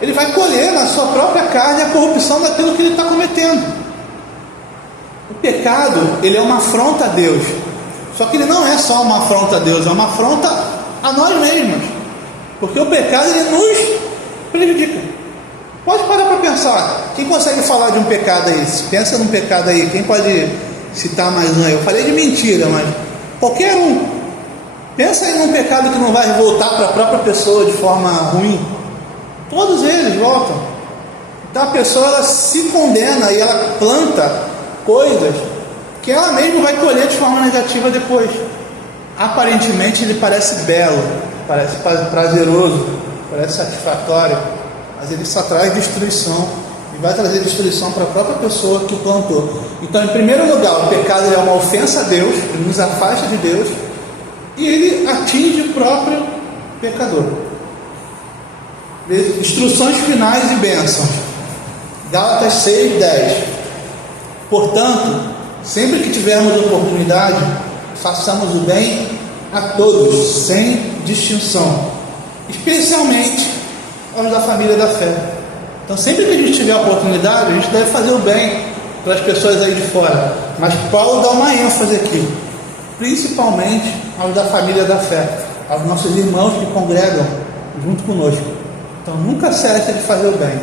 ele vai colher na sua própria carne a corrupção daquilo que ele está cometendo. O pecado, ele é uma afronta a Deus. Só que ele não é só uma afronta a Deus, é uma afronta a nós mesmos. Porque o pecado, ele nos prejudica. Pode parar para pensar. Quem consegue falar de um pecado aí? Pensa num pecado aí. Quem pode citar mais um aí? Eu falei de mentira, mas qualquer um. Pensa aí num pecado que não vai voltar para a própria pessoa de forma ruim. Todos eles voltam. Então a pessoa ela se condena e ela planta coisas que ela mesma vai colher de forma negativa depois. Aparentemente ele parece belo, parece prazeroso, parece satisfatório, mas ele só traz destruição e vai trazer destruição para a própria pessoa que plantou. Então, em primeiro lugar, o pecado é uma ofensa a Deus, ele nos afasta de Deus e ele atinge o próprio pecador. Instruções finais e bênçãos. Gálatas 6, 10. Portanto, sempre que tivermos oportunidade, façamos o bem a todos, sem distinção, especialmente aos da família da fé. Então, sempre que a gente tiver oportunidade, a gente deve fazer o bem para as pessoas aí de fora. Mas Paulo dá uma ênfase aqui, principalmente aos da família da fé, aos nossos irmãos que congregam junto conosco. Então, nunca cesse de fazer o bem,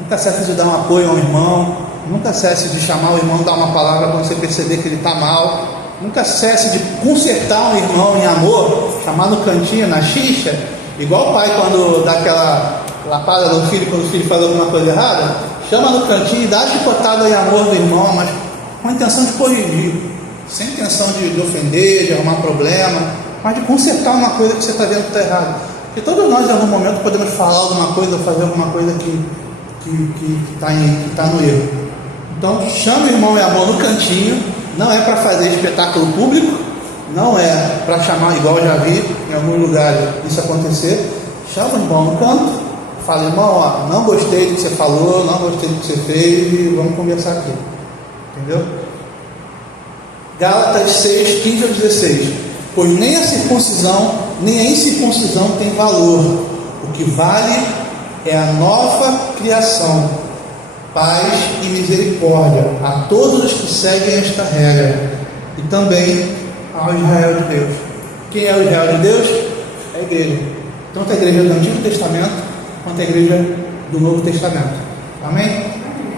nunca cesse de dar um apoio ao irmão, nunca cesse de chamar o irmão, dar uma palavra quando você perceber que ele está mal. Nunca cesse de consertar um irmão em amor, chamar no cantinho, na xixa, igual o pai quando dá aquela lapada no filho, quando o filho faz alguma coisa errada, chama no cantinho e dá a chicotada em amor do irmão, mas com a intenção de corrigir, sem intenção de ofender, de arrumar problema, mas de consertar uma coisa que você está vendo que está errada. Porque todos nós em algum momento podemos falar alguma coisa, fazer alguma coisa que está no erro. Então chama o irmão em amor no cantinho. Não é para fazer espetáculo público, não é para chamar, igual eu já vi em alguns lugares isso acontecer. Chama o irmão no canto, fala, irmão, ó, não gostei do que você falou, não gostei do que você fez, e vamos conversar aqui. Entendeu? Gálatas 6, 15 a 16. Pois nem a circuncisão, nem a incircuncisão tem valor. O que vale é a nova criação, paz e misericórdia a todos os que seguem esta regra, e também ao Israel de Deus. Quem é o Israel de Deus? É a igreja. Tanto a igreja do Antigo Testamento, quanto a igreja do Novo Testamento. Amém?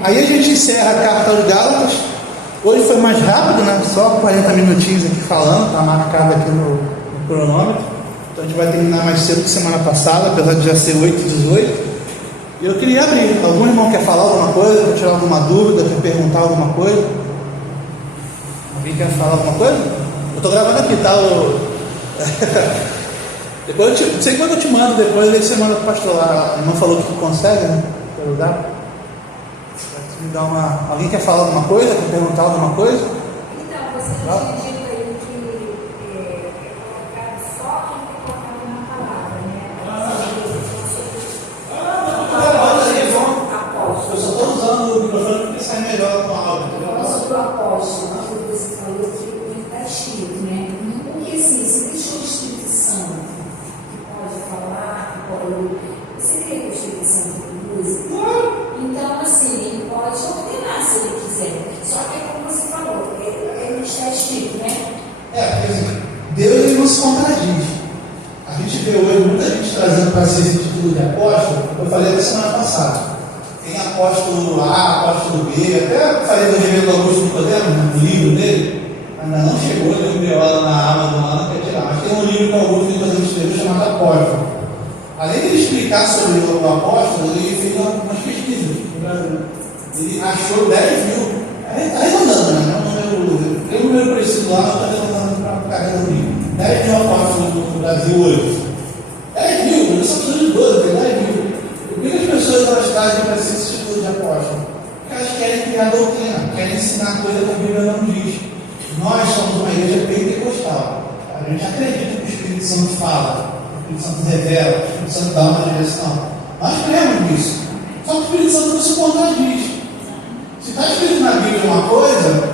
Aí a gente encerra a carta aos Gálatas. Hoje foi mais rápido, né? Só 40 minutinhos aqui falando, está marcado aqui no cronômetro. Então a gente vai terminar mais cedo que semana passada, apesar de já ser 8h18. E eu queria abrir. Algum irmão quer falar alguma coisa, quer tirar alguma dúvida, quer perguntar alguma coisa? Alguém quer falar alguma coisa? Eu estou gravando aqui, tá? Depois não sei quando eu te mando, depois aí você manda para o pastor lá. A irmã falou que consegue, né? Quer usar? Me dá uma... Alguém quer falar alguma coisa? Quer perguntar alguma coisa? Então, você tinha dito aí que é colocado só quem tem colocado na palavra, né? Eu só estou usando o microfone porque sai melhor com a áudio. Sobre o apóstolo, você falou que está escrito, né? Porque assim, se deixou o Espírito Santo, que pode falar, que pode. Você crê que o Espírito Santo usa? Então, assim, ele pode ordenar se ele quiser. Só que é como você falou, ele está escrito, né? Porque assim, Deus ele não se contradiz. A gente vê hoje muita gente trazendo para si esse título de apóstolo. Eu falei até semana passada. Tem apóstolo A, apóstolo B, até falei do Reverendo Augusto Nicodemo, no livro dele, ainda não chegou, ele me lá na Amazon, lá não quer tirar, mas tem um livro que o Augusto Nicodemo escreveu chamado Apóstolo. Além de ele explicar sobre o apóstolo, ele fez umas pesquisas no Brasil. Ele achou 10 mil, está arredondando, né? Tem um número parecido lá, não está arredondando para a carreira do livro. 10 mil apóstolos no Brasil hoje. 10 mil, não são pessoas de 12, tem 10 mil. Por que as pessoas elas trazem para si esse tipo de apóstolo? Porque elas querem criar doutrina, querem ensinar coisa que a Bíblia não diz. Nós somos uma igreja pentecostal. A gente acredita que o Espírito Santo fala, o Espírito Santo revela, o Espírito Santo dá uma direção. Nós cremos nisso. Só que o Espírito Santo não se contradiz. Se está escrito na Bíblia uma coisa,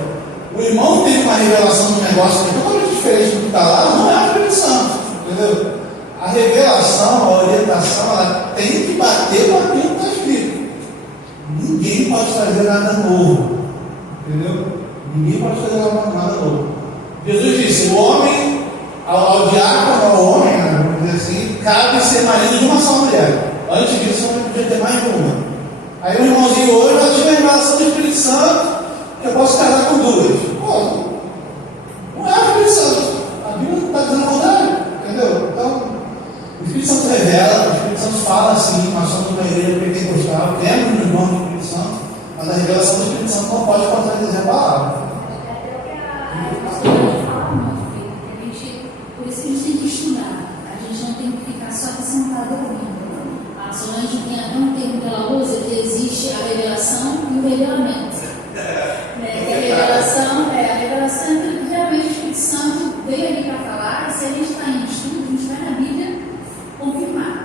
o irmão teve uma revelação de um negócio que é totalmente diferente do que está lá, não é o Espírito Santo. Entendeu? A revelação, a orientação, ela tem que bater com aquilo que está escrito. Ninguém pode trazer nada novo. Entendeu? Ninguém pode trazer nada novo. Jesus disse: o homem, ao diácono, ao homem, né, vamos dizer assim, cabe ser marido de uma só mulher. Antes disso, não podia ter mais de uma. Aí o irmãozinho hoje já tive a revelação do Espírito Santo, que eu posso casar com duas. Pô, não é o Espírito Santo. A Bíblia está dizendo o contrário. Entendeu? Então, o Espírito Santo revela, o Espírito Santo fala assim, nós somos uma igreja pentecostal, temos no irmão do Espírito Santo, mas a revelação do Espírito Santo não pode contradizer a palavra. Por isso que a gente tem que estudar. A gente não tem que ficar só sentado ouvindo. A Solange tem até um termo que ela usa, que existe a revelação e o revelamento. A revelação é que geralmente o Espírito Santo veio ali para falar, e se a gente está em estudo, a gente vai na Bíblia confirmar.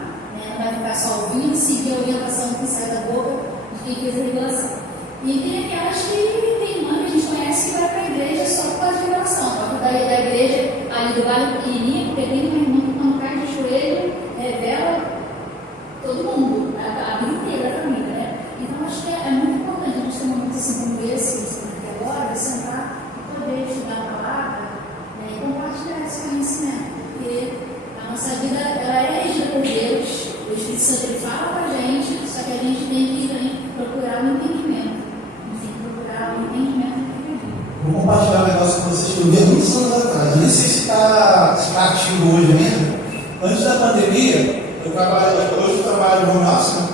Não vai ficar só ouvindo, seguir a orientação que sai da boca de quem fez a revelação. E tem aquelas que tem irmã que a gente conhece que vai para a igreja só por causa de revelação. Vai da igreja ali do bairro pequenininho, porque tem uma irmã que não cai de joelho, revela todo mundo, a vida inteira da família, né? Então acho que é muito importante a gente ter um momento assim como esse, aqui agora, de sentar e poder estudar a palavra, né, e compartilhar esse conhecimento, porque a nossa vida ela é regida por Deus, o Espírito Santo ele fala para a gente, só que a gente tem que também procurar o entendimento. Vou compartilhar um negócio com vocês que eu vi há muitos anos atrás. Eu nem sei se está ativo hoje ainda. Antes da pandemia, hoje eu trabalho no home office, né?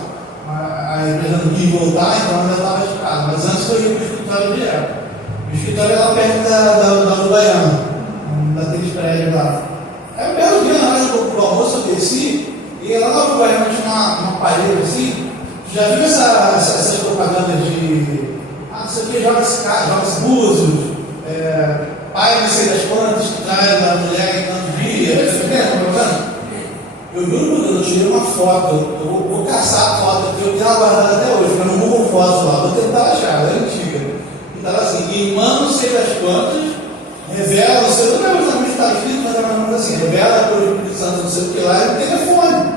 A empresa não quis voltar, então eu ainda estava de casa. Mas antes eu ia para o escritório direto. O escritório é lá perto da Uruguaiana, daqueles prédios lá. Aí um belo dia, na hora do almoço, eu desci, e lá na Uruguaiana tinha uma parede assim. Já viu essas propagandas de não sei o que, joga-se búzios, pai não sei das quantas que traz a mulher em tanto dia, eu juro por Deus, eu tirei uma foto foto, eu vou caçar a foto, eu tenho ela guardada até hoje, mas não vou foto lá, vou tentar achar, ela é antiga. E estava assim, irmã não sei das quantas, revela, não sei, não lembro exatamente o que está escrito, mas era mais ou menos assim, revela por Espírito Santo, não sei o que lá, e o telefone.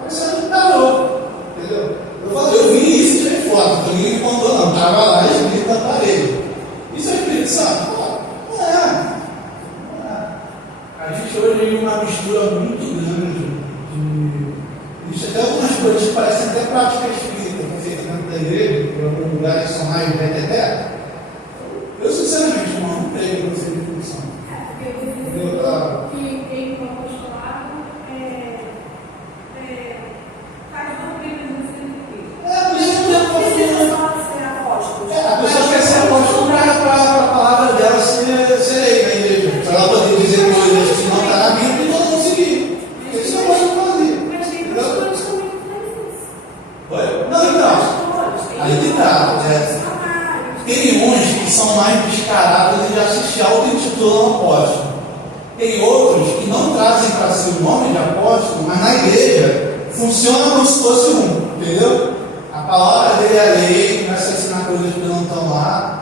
Parecendo que tá louco, entendeu? Eu vi isso e tirei foto, então ninguém me contou não, estava lá e escrito na parede. Isso é Espírito Santo? Não é. A gente hoje tem uma mistura muito grande existe até algumas coisas que parecem até prática espírita, feita dentro da igreja, em alguns lugares que são mais reteté. Eu sinceramente não tenho essa definição. Que tem um apostolado faz doutrina no sentido. Por isso que eu confio. Ser apóstolo. A pessoa quer ser apóstolo para a palavra dela ser lei na igreja. Para ela poder dizer coisas que não está na Bíblia e todo mundo seguir. Isso eu posso fazer. Mas tem pastores também que fazem isso. Não, então. Aí que tá. Tem uns que são mais descarados e já se auto-intitulam apóstolo. Tem outros que não trazem para si o nome de apóstolo, mas na igreja funciona como se fosse um, entendeu? A palavra dele é a lei, começa a ensinar coisas que não estão lá.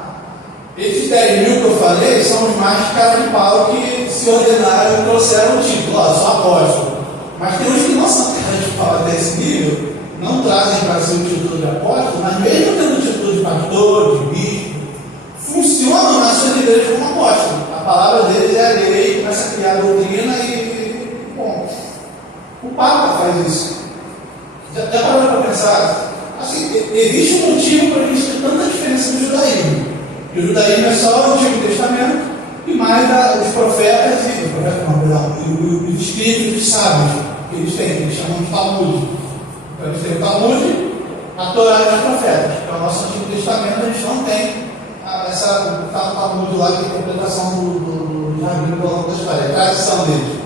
Esses 10 mil que eu falei são os mais caras de pau que se ordenaram e trouxeram o título, ó, sou apóstolo. Mas tem uns que não são caras de pau até esse nível, não trazem para si o título de apóstolo, mas mesmo tendo o título de pastor, de bispo, funcionam nas suas igrejas como apóstolo. A palavra deles é a lei, começa a criar doutrina e bom. O Papa faz isso. Já parou para pensar? Assim, existe um motivo para a gente ter tanta diferença do judaísmo. E o judaísmo é só o Antigo Testamento e mais os profetas e os espíritos dos sábios que eles têm, que eles chamam de Talmud. Então eles têm o Talmud, a Torá e os profetas. Que é o nosso Antigo Testamento, a gente não tem essa Talmud lá, que é a interpretação do rabino ao longo da história, a tradição deles.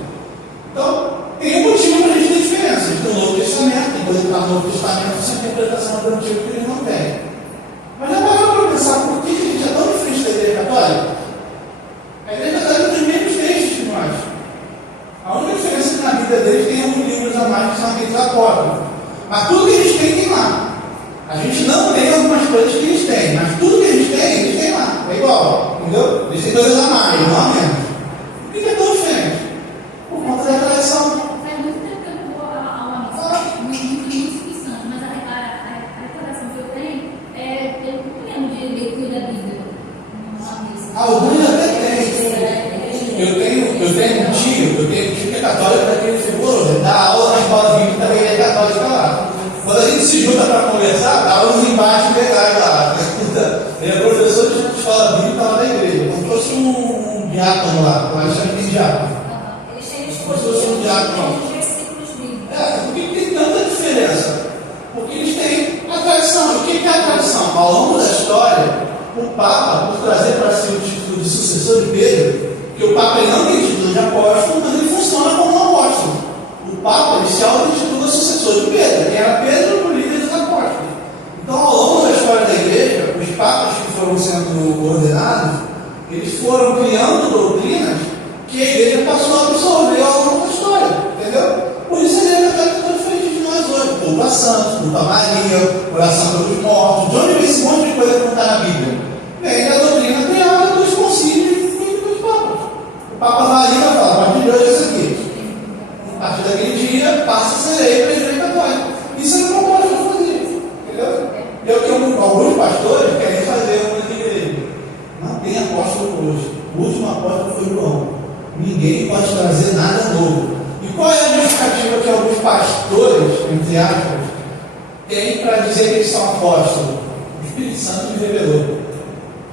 Então, tem um motivo para a gente ter diferença. A gente tem o Novo Testamento, tem coisa que está no Novo Testamento, essa interpretação do Antigo que eles não têm. Mas já parou para pensar por que a gente é tão diferente da Igreja Católica? A Igreja Católica tem os mesmos textos que nós. A única diferença é que na vida deles tem alguns livros a mais que são aqueles apócrifos. Mas tudo que eles têm, tem lá. A gente não tem algumas coisas que eles têm, mas tudo que eles têm lá. É igual, entendeu? Eles têm coisas a mais, não a menos. Por que é tão diferente? Por conta da tradição. Faz muito tempo que eu vou a uma missa, muito Espírito Santo, mas a recordação que eu tenho é, eu não lembro de leitura da Bíblia numa missa. Alguns até têm. Eu tenho um tio que é católico daquele figurou, ele dá aula na escola bíblica da igreja católica lá. Quando a gente se junta para conversar, dá uns embates legais lá. Ele é professor de escola bíblica lá da igreja, como se fosse um diácono lá, eu acho que tem diácono. Eles têm Como se fosse um diácono. os versículos bíblicos. Por que tem tanta diferença? Porque eles têm a tradição. O que é a tradição? Ao longo da história, o Papa, por trazer para si o título de sucessor de Pedro, que o Papa ele não tem título de apóstolo, mas ele funciona como um apóstolo. O Papa ele se auto-intitula sucessor de Pedro, que era Pedro, o líder dos apóstolos. Então, ao longo da história da igreja, os papas que foram sendo ordenados, eles foram criando doutrinas que a igreja passou a absorver ao longo da história, entendeu? Por isso a igreja está tão diferente de nós hoje. Culto a santos, culto a Maria, oração pelos mortos. De onde vem esse monte de coisa que não está na Bíblia? Vem da doutrina criada dos concílios e dos papas. O Papa vai ali e vai falar, a partir de hoje é isso aqui. A partir daquele dia, passa a ser lei para a igreja católica. Isso eu não posso fazer, entendeu? É o que alguns pastores querem fazer na igreja. Não tem apóstolo hoje. O último apóstolo foi João. Ninguém pode trazer nada novo. E qual é a justificativa que alguns pastores, entre aspas, têm para dizer que eles são apóstolos? O Espírito Santo me revelou.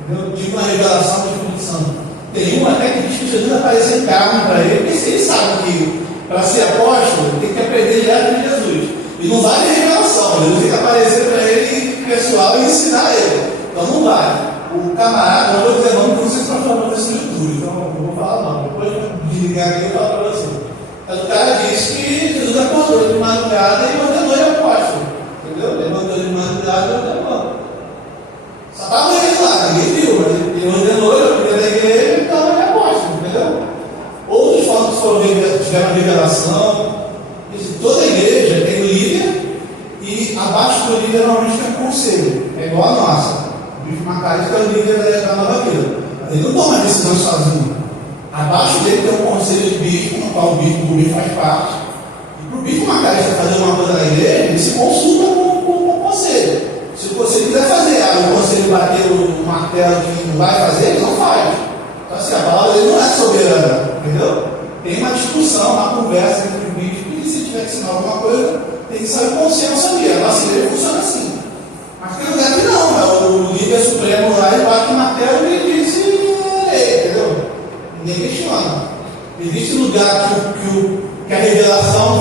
Eu tive uma revelação do Espírito Santo. Tem um até que diz que Jesus apareceu em carne para ele, porque ele sabe que para ser apóstolo tem que aprender direto de Jesus. E não vale revelação, Jesus tem que aparecer para ele pessoal e ensinar ele. Então não vale. O camarada, eu vou dizer nome para vocês para falar desse estudo, então eu vou falar não. Depois de ligar aqui eu falo para vocês. Mas o cara disse que Jesus acordou de madrugada e ordenou ele apóstolo. Entendeu? Ele levantou de madrugada e ordenou. Só estava ele lá, ninguém viu, mas ele ordenou, ele cuidou da igreja e estava de apóstolo, entendeu? Outros falam que tiveram revelação. Esses Ele não toma decisão sozinho. Abaixo dele tem um conselho de bispo, no qual o bispo faz parte. E para o bispo marcar isso fazer uma coisa na igreja, ele se consulta com o conselho. Se o conselho quiser fazer, o conselho bater o martelo que não vai fazer, ele não faz. Então assim, a palavra dele não é soberana, entendeu? Tem uma discussão, uma conversa entre o bispo, e se tiver que ensinar alguma coisa, tem que sair consenso ali. A nossa igreja funciona assim. Mas tem lugar que não, é o líder supremo lá e bate o martelo e ele diz, entendeu? Ninguém questiona. Existe lugar que a revelação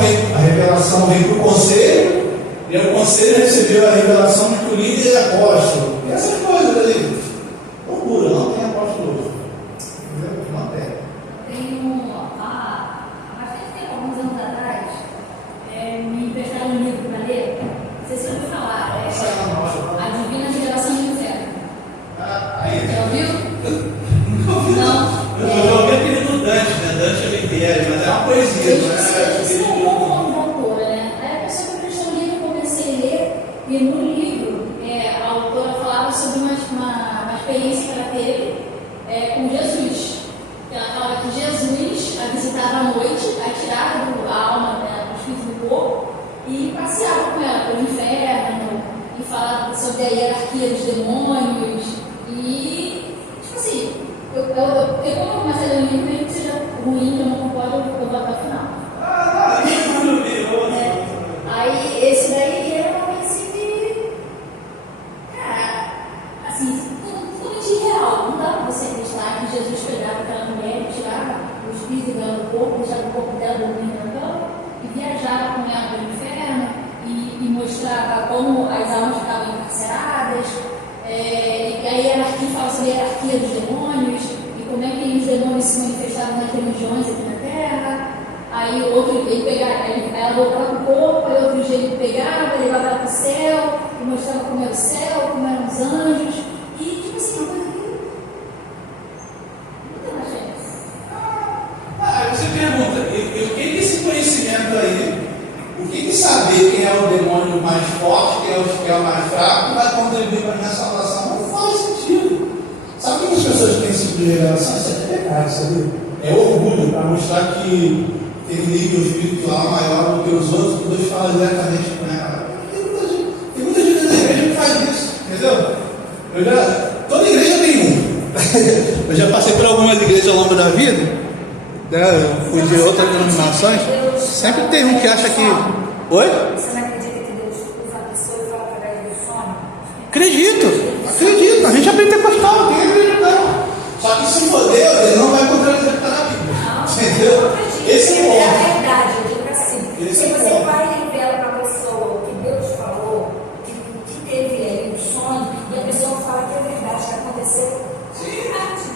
vem para o conselho, e o conselho recebeu a revelação de que o líder é apóstolo. E essas coisas ali. Loucura, não tem apóstolo hoje. Entendeu? Não tem. Alguns anos atrás, me emprestaram um livro para ler. Não sei se você ouviu falar. A Divina Revelação do Inferno. Já ouviu? Não. Eu já ouvi aquele do Dante, né? Dante Alighieri, mas é uma poesia, não é? Você não como uma autora, né? Aí a pessoa me prestou um livro, eu comecei a ler, e no livro a autora falava sobre uma experiência que ela teve com Jesus. Ela falava que Jesus a visitava à noite, aí tirava a alma dela, o espírito do corpo, e passeava com ela pelo inferno, e falava sobre a hierarquia dos demônios, e, tipo assim, porque quando eu comecei a ler o livro, mesmo que seja ruim, eu não concordo, eu vou até o final. Aí esse daí era uma coisa assim, cara, assim, totalmente irreal. Não dá pra você acreditar que Jesus pegava aquela mulher e tirava o espírito dela do corpo, deixava o corpo dela dormindo na cama, e viajava com ela para o inferno, e mostrava como as almas ficavam encarceradas, e a hierarquia, fala sobre a hierarquia dos demônios, e como é que os demônios se manifestavam nas religiões aqui na Terra. Aí outro ele pegava, ela voltava para o corpo, aí outro dia ele pegava, levava ela para o céu, e mostrava como era o céu, como eram os anjos, e tipo assim, uma coisa que não tem mais chance. Aí você pergunta, e o que esse conhecimento aí, o que saber quem é o demônio mais forte, quem é o mais fraco, vai contribuir para a minha salvação? Não faz sentido. Sabe o que as pessoas pensam de revelação? Isso é pecado, sabia? É orgulho, para mostrar que tem um nível espiritual maior do que os outros, que Deus fala diretamente com ela. Tem muita gente na igreja que faz isso, entendeu? Toda igreja tem um. Eu já passei por algumas igrejas ao longo da vida, eu fui de outras denominações, sempre tem um que acha que... Oi? Você não acredita que Deus usa a pessoa e fala através do sono? Acredito. A gente é pentecostal, tem acreditado. Só que se for Deus, ele não vai contradizer o que está na Bíblia. Entendeu? Esse é o É a ponto. verdade, eu digo assim. Se você vai e revela para a pessoa o que Deus falou, que teve ali um sonho, e a pessoa fala que é verdade, que aconteceu, é verdade.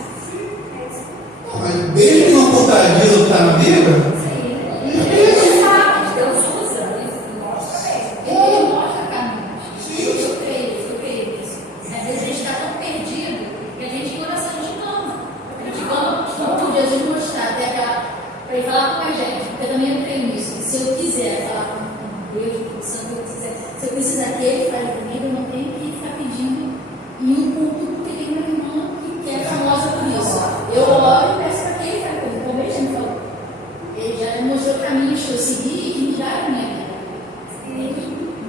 Mas desde que não contradiz o que está na Bíblia, Deus usa, ele mostra mesmo. Ele mostra caminhos. Eu creio nisso. Às vezes a gente está tão perdido que a gente coração de cama. A gente clama por Jesus mostrar até para ele falar com a gente. Porque eu também creio nisso. Se eu quiser falar com Deus, se eu precisar que ele fale comigo, eu não tenho que ficar pedindo em um culto, porque tem uma irmã que é famosa por isso. Eu oro e peço para que ele fale comigo. Como ele me falou. Ele já me mostrou caminhos que eu segui e que me mudaram a minha vida.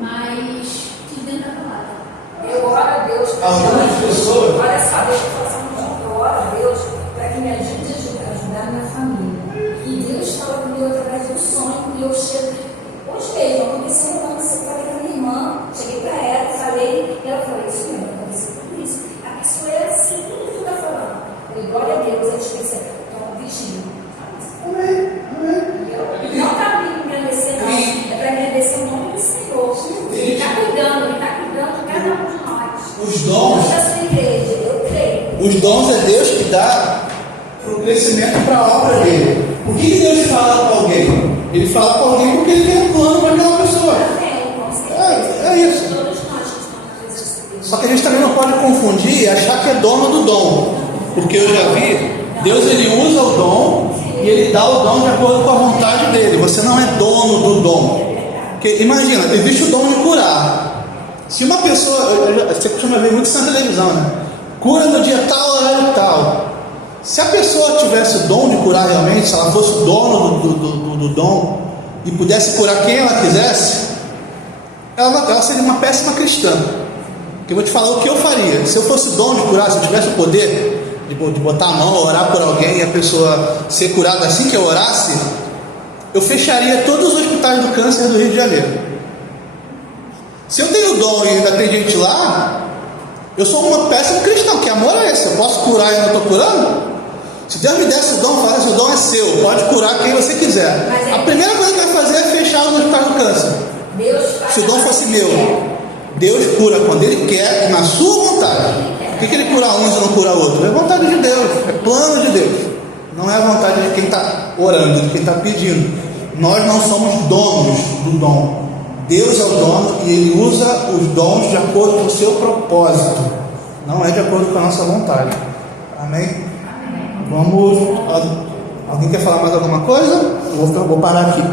Mas de dentro da palavra. Eu oro a Deus para algumas pessoas. Olha só, deixa eu falar só um pouquinho. Eu oro a Deus para que me ajude a ajudar a minha família. E Deus fala comigo através do sonho e eu chego. Hoje mesmo, aconteceu um ano, eu falei com a minha irmã, cheguei para ela, falei, e ela falou, isso mesmo, aconteceu tudo isso. A pessoa é assim, tudo que tu está falando. Eu falei, glória a Deus, eu te pensei, então, vigia. Não está me agradecer, não. É para agradecer o nome do Senhor. Ele está cuidando de cada um de nós. os dons, Da sua igreja, eu creio. os dons é Deus que dá para o crescimento, para a obra dele. Por que Deus fala para alguém? Ele fala para alguém porque ele tem um plano para aquela pessoa. É isso. Todos nós que estamos na presença de Deus. Só que a gente também não pode confundir e achar que é dono do dom. Porque eu já vi, Deus ele usa o dom e ele dá o dom de acordo com a vontade dele. Você não é dono do dom. Porque imagina, existe o dom de curar. Se uma pessoa, você costuma ver muito isso na televisão, né? Cura no dia tal, horário tal. Se a pessoa tivesse o dom de curar realmente, se ela fosse o dono do dom e pudesse curar quem ela quisesse, ela seria uma péssima cristã. Porque eu vou te falar o que eu faria. Se eu fosse o dom de curar, se eu tivesse o poder de botar a mão, orar por alguém e a pessoa ser curada assim que eu orasse, eu fecharia todos os hospitais do câncer do Rio de Janeiro. Se eu tenho o dom e ainda tem gente lá, eu sou uma péssima cristã. Que amor é esse? Eu posso curar e não estou curando? Se Deus me desse o dom, falasse: o dom é seu, pode curar quem você quiser. A primeira coisa que vai fazer é fechar o hospital do câncer. Se o dom fosse meu, Deus cura quando Ele quer, na sua vontade. Por que Ele cura uns e não cura outros? É vontade de Deus, é plano de Deus. Não é a vontade de quem está orando, de quem está pedindo. Nós não somos donos do dom. Deus é o dono e Ele usa os dons de acordo com o seu propósito. Não é de acordo com a nossa vontade. Amém? Vamos. Alguém quer falar mais alguma coisa? Eu vou parar aqui.